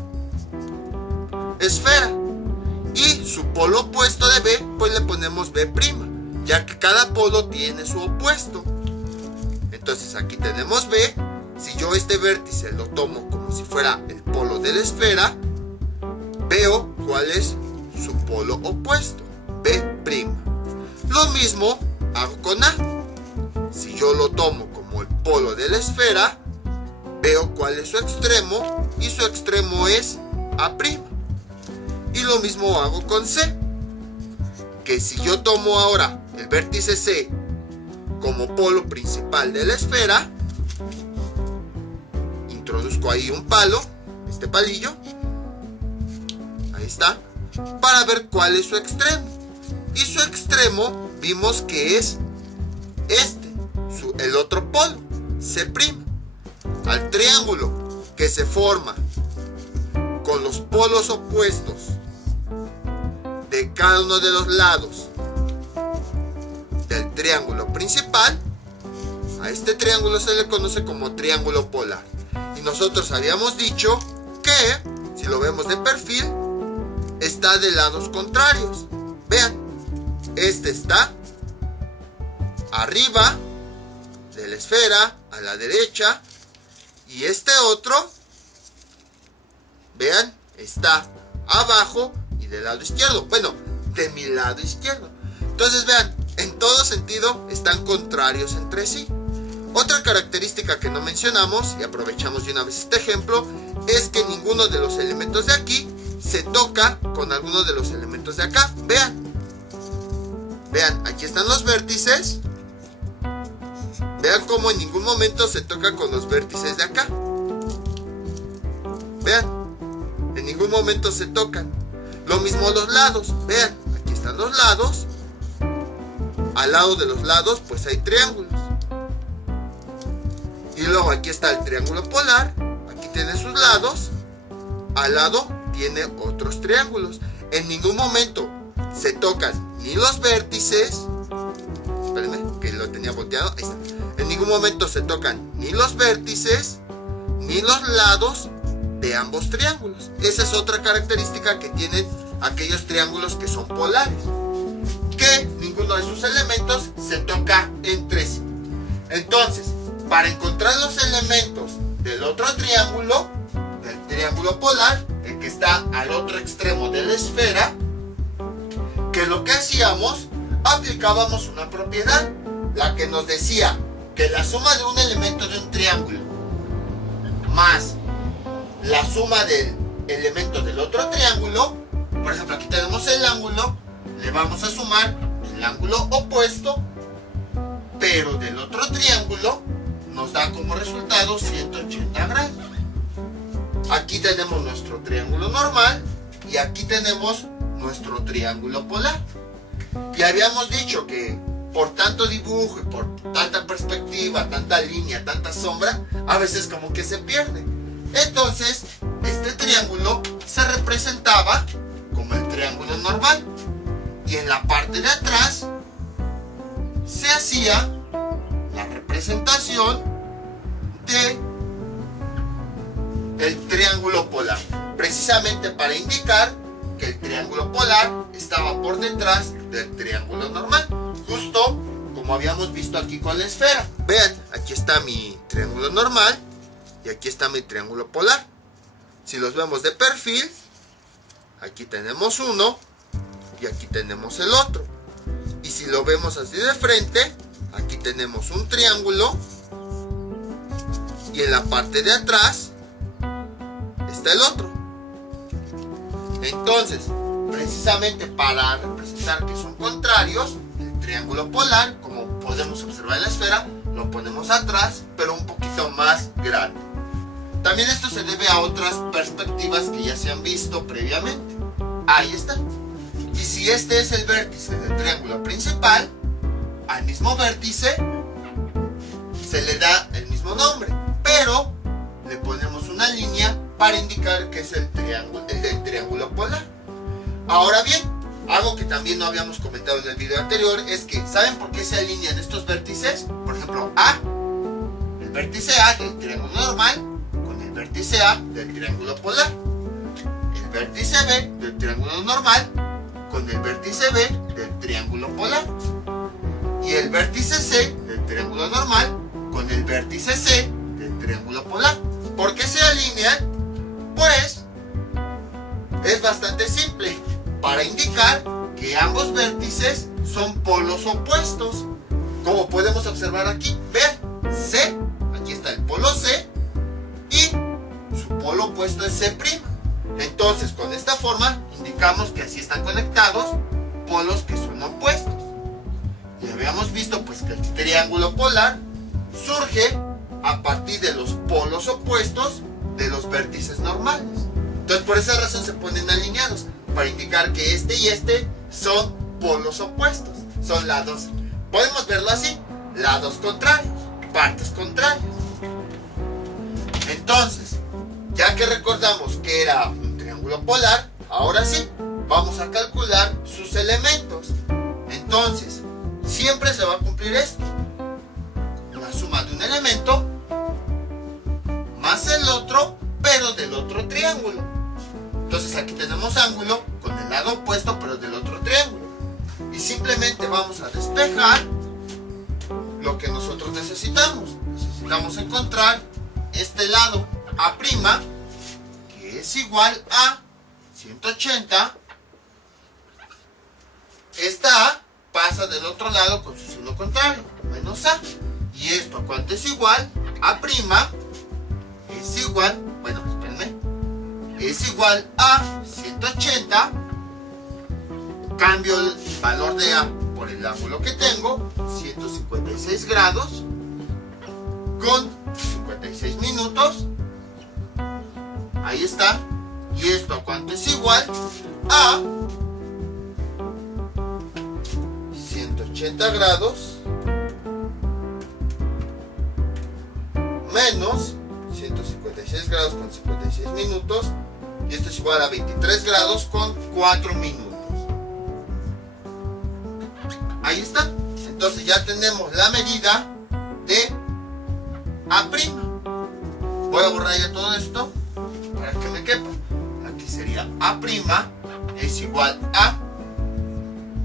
esfera, y su polo opuesto de B, pues le ponemos B', ya que cada polo tiene su opuesto. Entonces aquí tenemos B. Si yo este vértice lo tomo como si fuera el polo de la esfera, veo cuál es su polo opuesto, B'. Lo mismo hago con A. Si yo lo tomo como el polo de la esfera, veo cuál es su extremo, y su extremo es A'. Y lo mismo hago con C, que si yo tomo ahora el vértice C como polo principal de la esfera, introduzco ahí un palo, este palillo, ahí está, para ver cuál es su extremo. Y su extremo vimos que es el otro polo, C'. Al triángulo que se forma con los polos opuestos de cada uno de los lados del triángulo principal, a este triángulo se le conoce como triángulo polar. Y nosotros habíamos dicho que, si lo vemos de perfil, está de lados contrarios. Vean, este está arriba de la esfera, a la derecha, y este otro, vean, está abajo y del lado izquierdo. Bueno, de mi lado izquierdo. Entonces vean, en todo sentido están contrarios entre sí. Otra característica que no mencionamos, y aprovechamos de una vez este ejemplo, es que ninguno de los elementos de aquí se toca con alguno de los elementos de acá. Vean, aquí están los vértices. Vean cómo en ningún momento se toca con los vértices de acá. Vean, en ningún momento se tocan. Lo mismo los lados. Vean, aquí están los lados. Al lado de los lados pues hay triángulos. Y luego aquí está el triángulo polar. Aquí tiene sus lados. Al lado tiene otros triángulos. En ningún momento se tocan ni los vértices. Espérenme, que lo tenía volteado. Ahí está. En ningún momento se tocan ni los vértices ni los lados de ambos triángulos. Esa es otra característica que tienen aquellos triángulos que son polares, que ninguno de sus elementos se toca entre sí. Entonces, para encontrar los elementos del otro triángulo, del triángulo polar, el que está al otro extremo de la esfera, ¿qué es lo que hacíamos? Aplicábamos una propiedad, la que nos decía que la suma de un elemento de un triángulo más la suma del elemento del otro triángulo, por ejemplo aquí tenemos el ángulo, le vamos a sumar el ángulo opuesto, pero del otro triángulo nos da como resultado 180 grados. Aquí tenemos nuestro triángulo normal y aquí tenemos nuestro triángulo polar. Y habíamos dicho que por tanto dibujo y por tanta perspectiva, tanta línea, tanta sombra, a veces como que se pierde. Entonces, este triángulo se representaba como el triángulo normal. Y en la parte de atrás se hacía la representación del triángulo polar, precisamente para indicar que el triángulo polar estaba por detrás del triángulo normal, justo como habíamos visto aquí con la esfera. Vean, aquí está mi triángulo normal y aquí está mi triángulo polar. Si los vemos de perfil, aquí tenemos uno y aquí tenemos el otro. Y si lo vemos así de frente, aquí tenemos un triángulo y en la parte de atrás está el otro. Entonces, precisamente para representar que son contrarios, el triángulo polar, como podemos observar en la esfera, lo ponemos atrás, pero un poquito más grande. También esto se debe a otras perspectivas que ya se han visto previamente. Ahí está. Y si este es el vértice del triángulo principal, al mismo vértice se le da el mismo nombre, pero le ponemos una línea para indicar que es el del triángulo polar. Ahora bien, algo que también no habíamos comentado en el video anterior es que, ¿saben por qué se alinean estos vértices? Por ejemplo, el vértice A del triángulo normal con el vértice A del triángulo polar, el vértice B del triángulo normal con el vértice B del triángulo polar y el vértice C del triángulo normal con el vértice C del triángulo polar. ¿Por qué se alinean? Pues es bastante simple, para indicar que ambos vértices son polos opuestos, como podemos observar aquí. Vean, C, aquí está el polo C y su polo opuesto es C'. Entonces, con esta forma indicamos que así están conectados polos que son opuestos. Y habíamos visto pues que el triángulo polar surge a partir de los polos opuestos de los vértices normales. Entonces, por esa razón se ponen alineados, para indicar que este y este son polos opuestos, son lados, podemos verlo así, lados contrarios, partes contrarias. Entonces, ya que recordamos que era un triángulo polar, ahora sí, vamos a calcular sus elementos. Entonces, siempre se va a cumplir esto, la suma de un elemento más el otro, pero del otro triángulo. Entonces aquí tenemos ángulo con el lado opuesto, pero del otro triángulo. Y simplemente vamos a despejar lo que nosotros necesitamos. Necesitamos encontrar este lado A', que es igual a 180. Esta A pasa del otro lado con su signo contrario, menos A. Y esto, ¿cuánto es igual? A' es igual, bueno, espérenme, es igual a 180, cambio el valor de A por el ángulo que tengo, 156 grados con 56 minutos, ahí está. Y esto, ¿a cuánto es igual? A 180 grados menos 156 grados con 56 minutos, y esto es igual a 23 grados con 4 minutos. Ahí está. Entonces ya tenemos la medida de A'. Voy a borrar ya todo esto para que me quepa. Aquí sería A' es igual a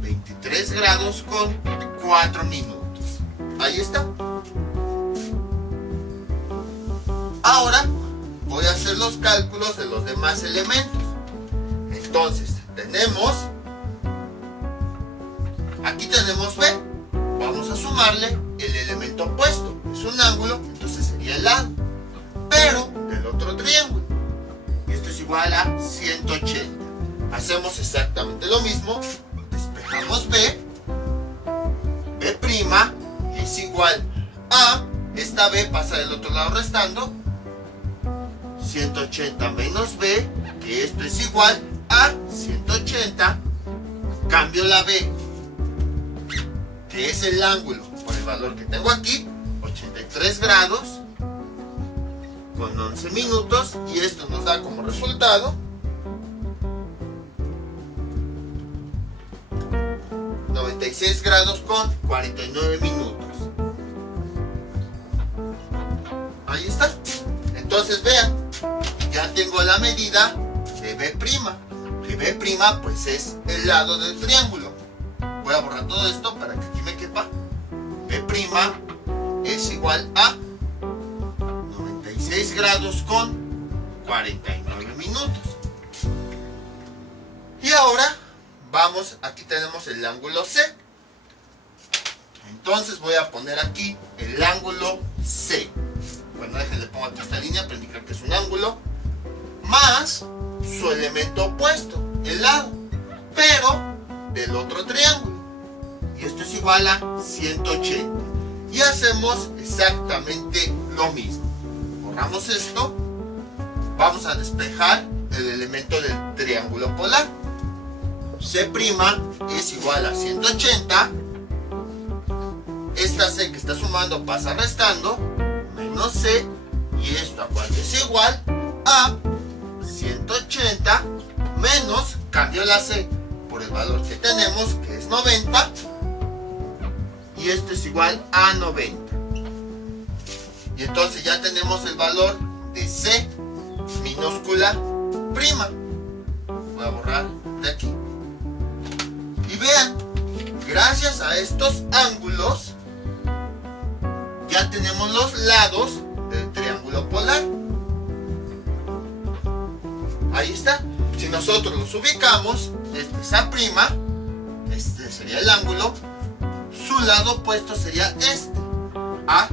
23 grados con 4 minutos. Ahí está. Ahora voy a hacer los cálculos de los demás elementos. Entonces tenemos, aquí tenemos B, vamos a sumarle el elemento opuesto, es un ángulo, entonces sería el lado, pero del otro triángulo, y esto es igual a 180. Hacemos exactamente lo mismo, despejamos B, B' es igual a, esta B pasa del otro lado restando, 180 menos B, que esto es igual a 180, cambio la B, que es el ángulo, por el valor que tengo aquí, 83 grados, con 11 minutos, y esto nos da como resultado 96 grados con 49 minutos. Ahí está. Entonces vean, ya tengo la medida de B', que B' pues es el lado del triángulo. Voy a borrar todo esto para que aquí me quepa. B' es igual a 96 grados con 49 minutos. Y ahora vamos, aquí tenemos el ángulo C. Entonces voy a poner aquí el ángulo C. Bueno, déjenle pongo aquí esta línea para indicar que es un ángulo, más su elemento opuesto, el lado, pero del otro triángulo. Y esto es igual a 180. Y hacemos exactamente lo mismo. Borramos esto. Vamos a despejar el elemento del triángulo polar. C' es igual a 180. Esta C que está sumando pasa restando, menos C, y esto aparte es igual a 180 menos, cambio la C por el valor que tenemos, que es 90, y esto es igual a 90. Y entonces ya tenemos el valor de C minúscula prima. Voy a borrar de aquí. Y vean, gracias a estos ángulos ya tenemos los lados del triángulo polar. Ahí está. Si nosotros los ubicamos, este es A', este sería el ángulo, su lado opuesto sería este, A'.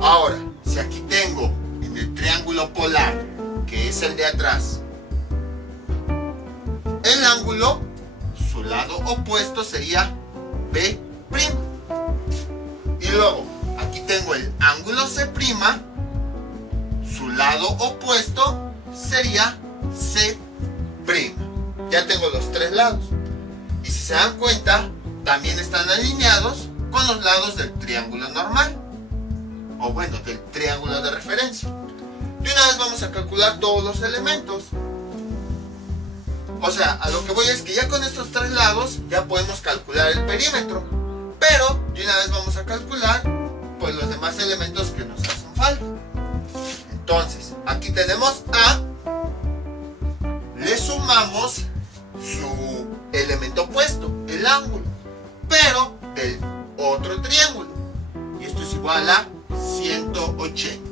Ahora, si aquí tengo en el triángulo polar, que es el de atrás, el ángulo, su lado opuesto sería B'. Y luego, aquí tengo el ángulo C', su lado opuesto sería C'. Ya tengo los tres lados. Y si se dan cuenta, también están alineados con los lados del triángulo normal. O bueno, del triángulo de referencia. De una vez vamos a calcular todos los elementos. O sea, a lo que voy es que ya con estos tres lados ya podemos calcular el perímetro. Pero de una vez vamos a calcular pues los demás elementos que nos hacen falta. Entonces, aquí tenemos A, le sumamos su elemento opuesto, el ángulo, pero del otro triángulo. Y esto es igual a 180.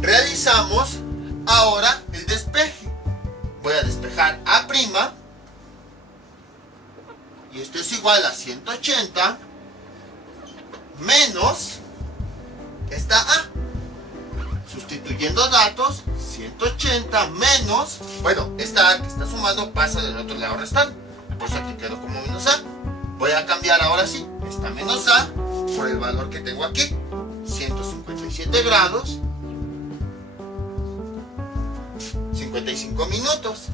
Realizamos ahora el despeje. Voy a despejar A', y esto es igual a 180 menos esta A. Sustituyendo datos, 180 menos, bueno, esta A que está sumando pasa del otro lado restante, por eso aquí quedó como menos A. Voy a cambiar ahora sí esta menos A por el valor que tengo aquí, 157 grados, 55 minutos.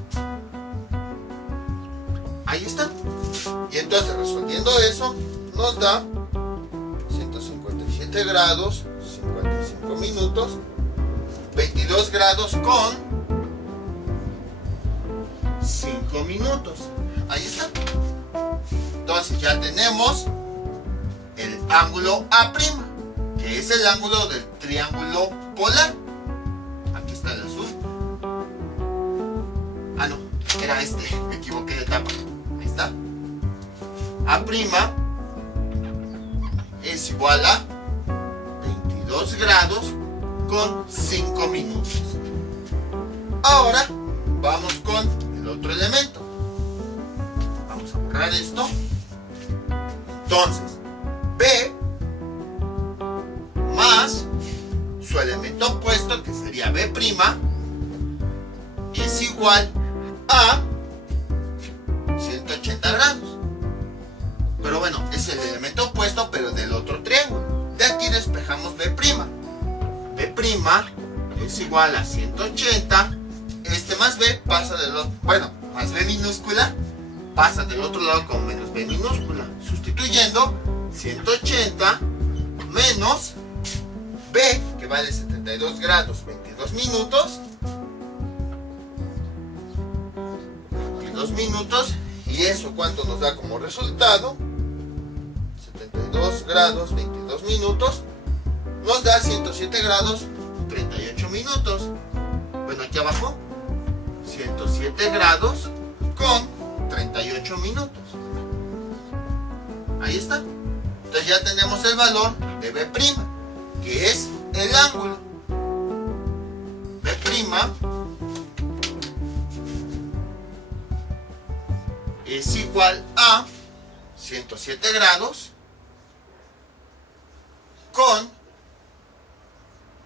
Ahí está. Y entonces resolviendo eso nos da 157 grados, 55 minutos, 22 grados con 5 minutos. Ahí está. Entonces ya tenemos el ángulo A', que es el ángulo del triángulo polar. Aquí está el azul. Ah, no, era este, me equivoqué de etapa. Ahí está. A' es igual a 22 grados con 5 minutos. Ahora vamos con el otro elemento. Vamos a borrar esto. Entonces, B más su elemento opuesto, que sería B', es igual a 180 grados. Pero bueno, es el elemento opuesto, pero del otro triángulo. De aquí despejamos B'. B' es igual a 180. Este más B pasa del otro, bueno, más B minúscula pasa del otro lado con menos B minúscula, sustituyendo 180 menos B, que vale 72 grados 22 minutos, y eso cuánto nos da como resultado. 72 grados 22 minutos nos da 107 grados 38 minutos. Bueno, aquí abajo 107 grados con 38 minutos. Ahí está. Entonces ya tenemos el valor de B', que es el ángulo. B' es igual a 107 grados con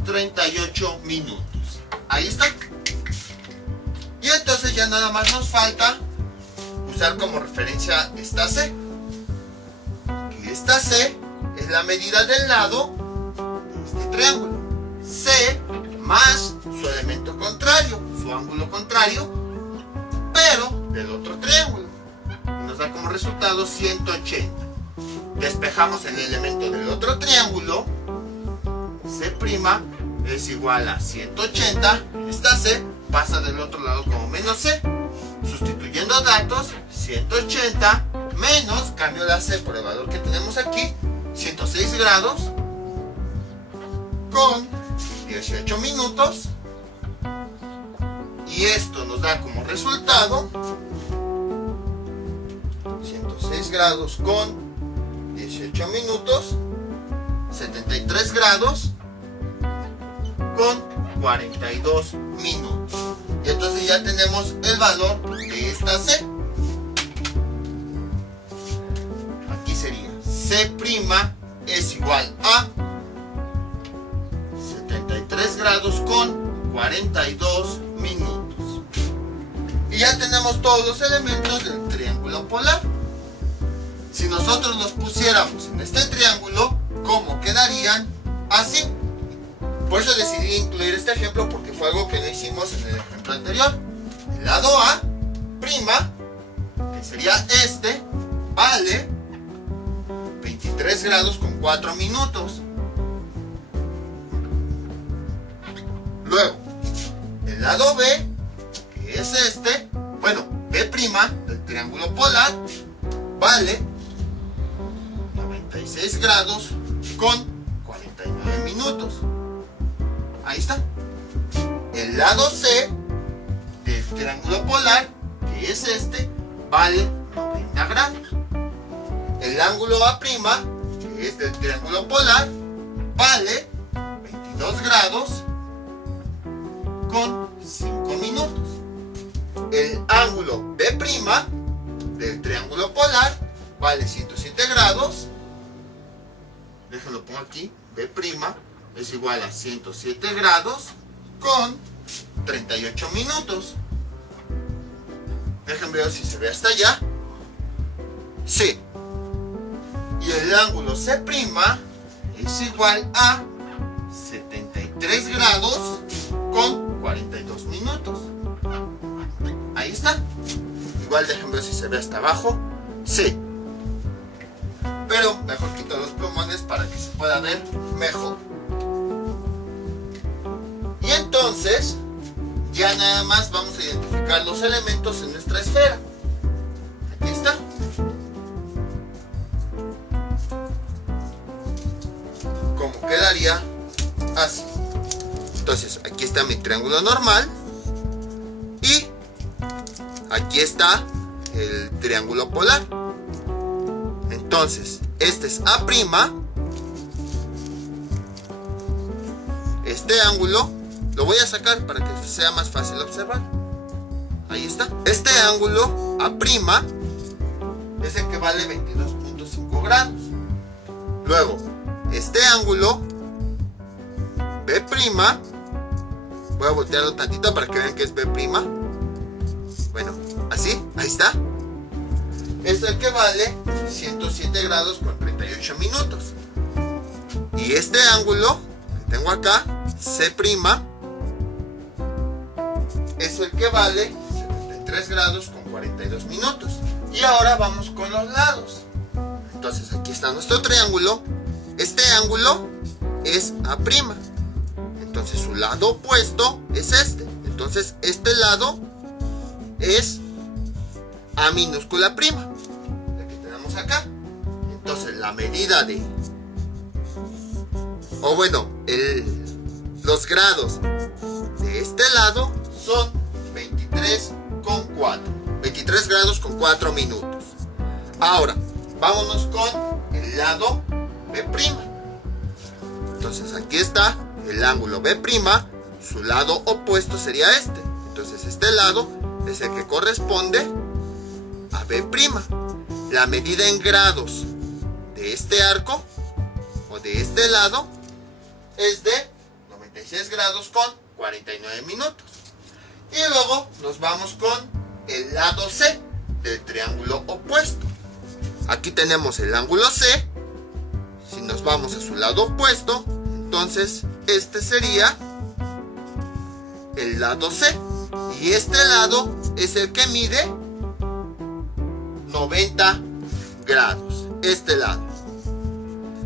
38 minutos. Ahí está. Y entonces ya nada más nos falta usar como referencia esta C. Que esta C es la medida del lado de este triángulo. C más su elemento contrario, su ángulo contrario, pero del otro triángulo. Y nos da como resultado 180. Despejamos el elemento del otro triángulo. C' es igual a 180. Esta C pasa del otro lado como menos C. Sustituyendo datos, 180 menos, cambio la C por el valor que tenemos aquí, 106 grados con 18 minutos. Y esto nos da como resultado 106 grados con 18 minutos, 73 grados con 42 minutos. Y entonces ya tenemos el valor de esta C. Aquí sería C' es igual a 73 grados con 42 minutos. Y ya tenemos todos los elementos del triángulo polar. Si nosotros los pusiéramos en este triángulo, ¿cómo quedarían? Así. Por eso decidí incluir este ejemplo, porque fue algo que no hicimos en el ejemplo anterior. El lado A', que sería este, vale 23 grados con 4 minutos. Luego, el lado B, que es este, bueno, B' del triángulo polar, vale 96 grados con 49 minutos. Ahí está. El lado C del triángulo polar, que es este, vale 90 grados. El ángulo A', que es del triángulo polar, vale 22 grados con 5 minutos. El ángulo B' del triángulo polar vale 107 grados. Déjenlo pongo aquí. B' es igual a 107 grados con 38 minutos. Déjenme ver si se ve hasta allá. Sí. Y el ángulo C' es igual a 73 grados con 42 minutos. Ahí está. Igual déjenme ver si se ve hasta abajo. Sí. Pero mejor quito los plumones para que se pueda ver mejor. Y entonces ya nada más vamos a identificar los elementos en nuestra esfera. Aquí está. Como quedaría así. Entonces aquí está mi triángulo normal. Y aquí está el triángulo polar. Entonces este es A'. Este ángulo lo voy a sacar para que sea más fácil observar. Ahí está. Este ángulo A' es el que vale 22.5 grados. Luego, este ángulo B', voy a voltearlo tantito para que vean que es B'. Bueno, así, ahí está. Es el que vale 107 grados con 38 minutos. Y este ángulo que tengo acá C' es el que vale 73 grados con 42 minutos. Y ahora vamos con los lados. Entonces aquí está nuestro triángulo. Este ángulo es A'. Entonces su lado opuesto es este. Entonces este lado es A minúscula prima. La que tenemos acá. Entonces la medida de... los grados de este l'ado son 23 grados con 4 minutos. Ahora, vámonos con el lado B'. Entonces aquí está el ángulo B', su lado opuesto sería este. Entonces este lado es el que corresponde a B'. La medida en grados de este arco o de este lado es de 96 grados con 49 minutos. Y luego nos vamos con el lado C del triángulo opuesto. Aquí tenemos el ángulo C. Si nos vamos a su lado opuesto, entonces este sería el lado C. Y este lado es el que mide 90 grados. Este lado.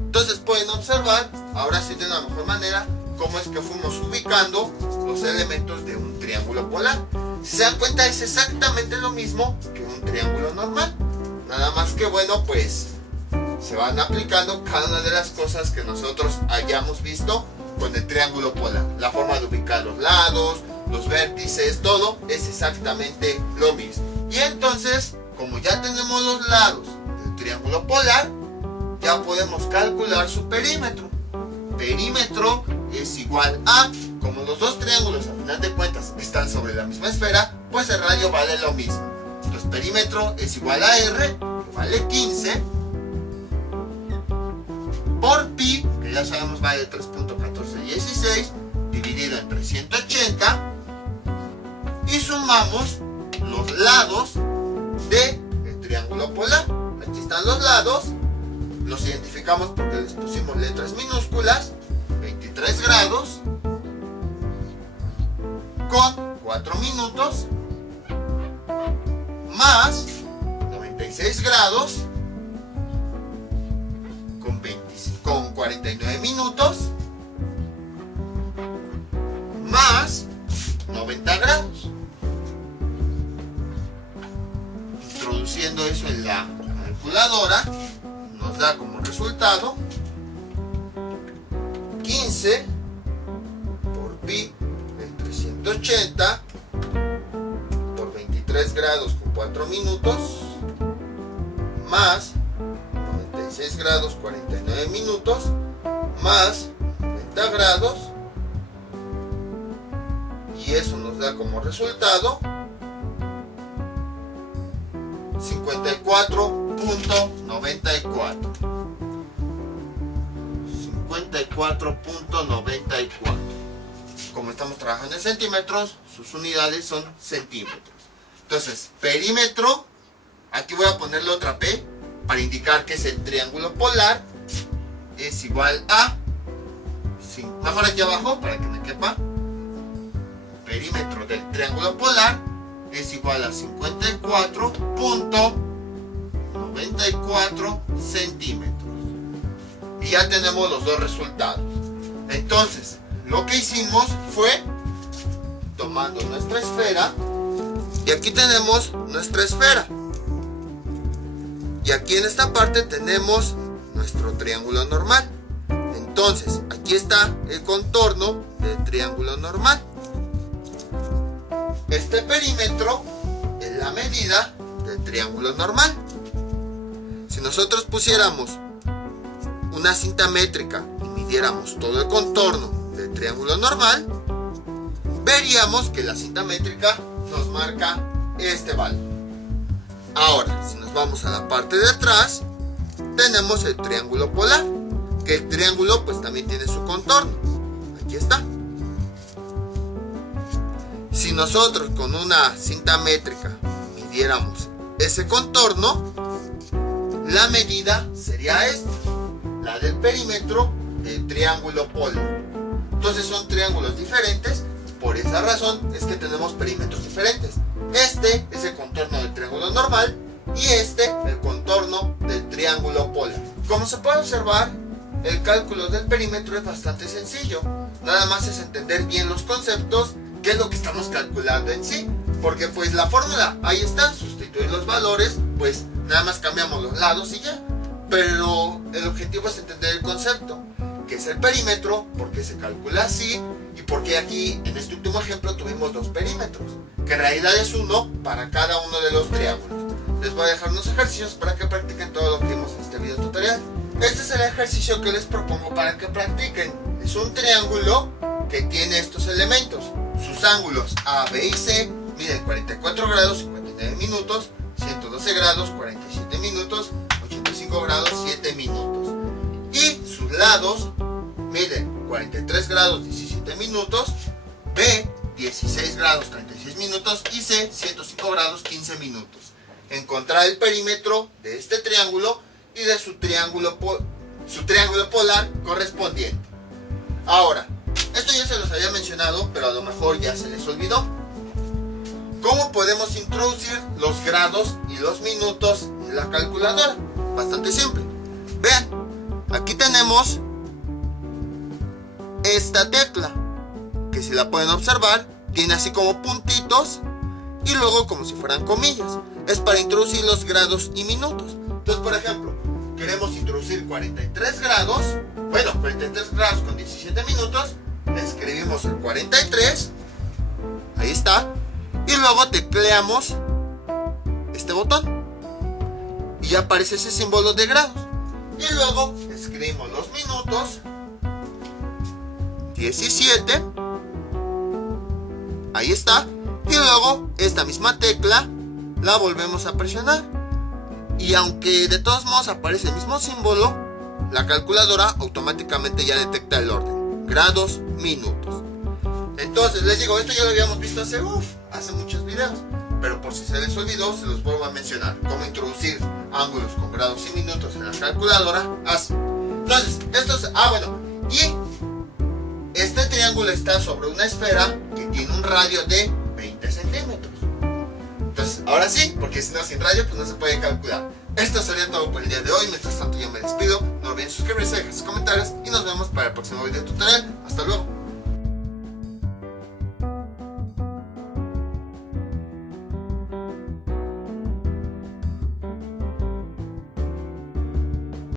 Entonces pueden observar, ahora sí de una mejor manera, cómo es que fuimos ubicando los elementos de un triángulo polar. Si se dan cuenta, es exactamente lo mismo que un triángulo normal. Nada más que bueno, pues se van aplicando cada una de las cosas que nosotros hayamos visto con el triángulo polar. La forma de ubicar los lados, los vértices, todo es exactamente lo mismo. Y entonces, como ya tenemos los lados del triángulo polar, ya podemos calcular su perímetro. Perímetro es igual a, como los dos triángulos a final de cuentas están sobre la misma esfera, pues el radio vale lo mismo. Entonces perímetro es igual a R, que vale 15, por pi, que ya sabemos vale 3.1416, dividido entre 180, y sumamos los lados del triángulo polar. Aquí están los lados, los identificamos porque les pusimos letras minúsculas. 23 grados con 4 minutos más 96 grados con 49 minutos más 90 grados. Introduciendo eso en la calculadora nos da como resultado 15 por pi entre 180 por 23 grados con 4 minutos más 96 grados 49 minutos más 90 grados, y eso nos da como resultado 54.94. 54.94. Como estamos trabajando en centímetros, sus unidades son centímetros. Entonces, perímetro, aquí voy a ponerle otra P para indicar que es el triángulo polar, es igual a, sí, mejor aquí abajo para que me quepa, perímetro del triángulo polar es igual a 54.94 centímetros. Y ya tenemos los dos resultados. Entonces, lo que hicimos fue, tomando nuestra esfera, y aquí tenemos nuestra esfera, y aquí en esta parte tenemos nuestro triángulo normal. Entonces, aquí está el contorno del triángulo normal. Este perímetro es la medida del triángulo normal. Si nosotros pusiéramos una cinta métrica y midiéramos todo el contorno del triángulo normal, veríamos que la cinta métrica nos marca este valor. Ahora, si nos vamos a la parte de atrás, tenemos el triángulo polar, que el triángulo pues también tiene su contorno. Aquí está. Si nosotros con una cinta métrica midiéramos ese contorno, la medida sería esta, la del perímetro del triángulo polar. Entonces son triángulos diferentes. Por esa razón es que tenemos perímetros diferentes. Este es el contorno del triángulo normal y este el contorno del triángulo polar. Como se puede observar, el cálculo del perímetro es bastante sencillo. Nada más es entender bien los conceptos, qué es lo que estamos calculando en sí. Porque pues la fórmula ahí está, sustituir los valores, pues nada más cambiamos los lados y ya. Pero el objetivo es entender el concepto, que es el perímetro, por qué se calcula así y por qué aquí en este último ejemplo tuvimos dos perímetros, que en realidad es uno para cada uno de los triángulos. Les voy a dejar unos ejercicios para que practiquen todo lo que vimos en este video tutorial. Este es el ejercicio que les propongo para que practiquen. Es un triángulo que tiene estos elementos. Sus ángulos A, B y C miden 44 grados 59 minutos, 112 grados 47 minutos, 85 grados 7 minutos. Y sus lados miden 43 grados 17 minutos, B 16 grados 36 minutos y C 105 grados 15 minutos. Encontrar el perímetro de este triángulo y de su triángulo polar correspondiente. Ahora, esto ya se los había mencionado, pero a lo mejor ya se les olvidó. ¿Cómo podemos introducir los grados y los minutos en la calculadora? Bastante simple. Vean, aquí tenemos esta tecla, que si la pueden observar, tiene así como puntitos y luego como si fueran comillas. Es para introducir los grados y minutos. Entonces, por ejemplo, queremos introducir 43 grados. Bueno, 43 grados con 17 minutos. Escribimos el 43. Ahí está. Y luego tecleamos este botón. Y ya aparece ese símbolo de grados. Y luego escribimos los minutos. 17. Ahí está. Y luego esta misma tecla la volvemos a presionar. Y aunque de todos modos aparece el mismo símbolo, la calculadora automáticamente ya detecta el orden. Grados, minutos. Entonces les digo, esto ya lo habíamos visto hace muchos videos. Pero por si se les olvidó, se los vuelvo a mencionar. Cómo introducir ángulos con grados y minutos en la calculadora. Así. Entonces, esto es... y este triángulo está sobre una esfera que tiene un radio de 20 centímetros. Entonces, ahora sí, porque si no, sin radio, pues no se puede calcular. Esto sería todo por el día de hoy. Mientras tanto, yo me despido. No olviden suscribirse, dejar sus comentarios y nos vemos para el próximo video tutorial. Hasta luego.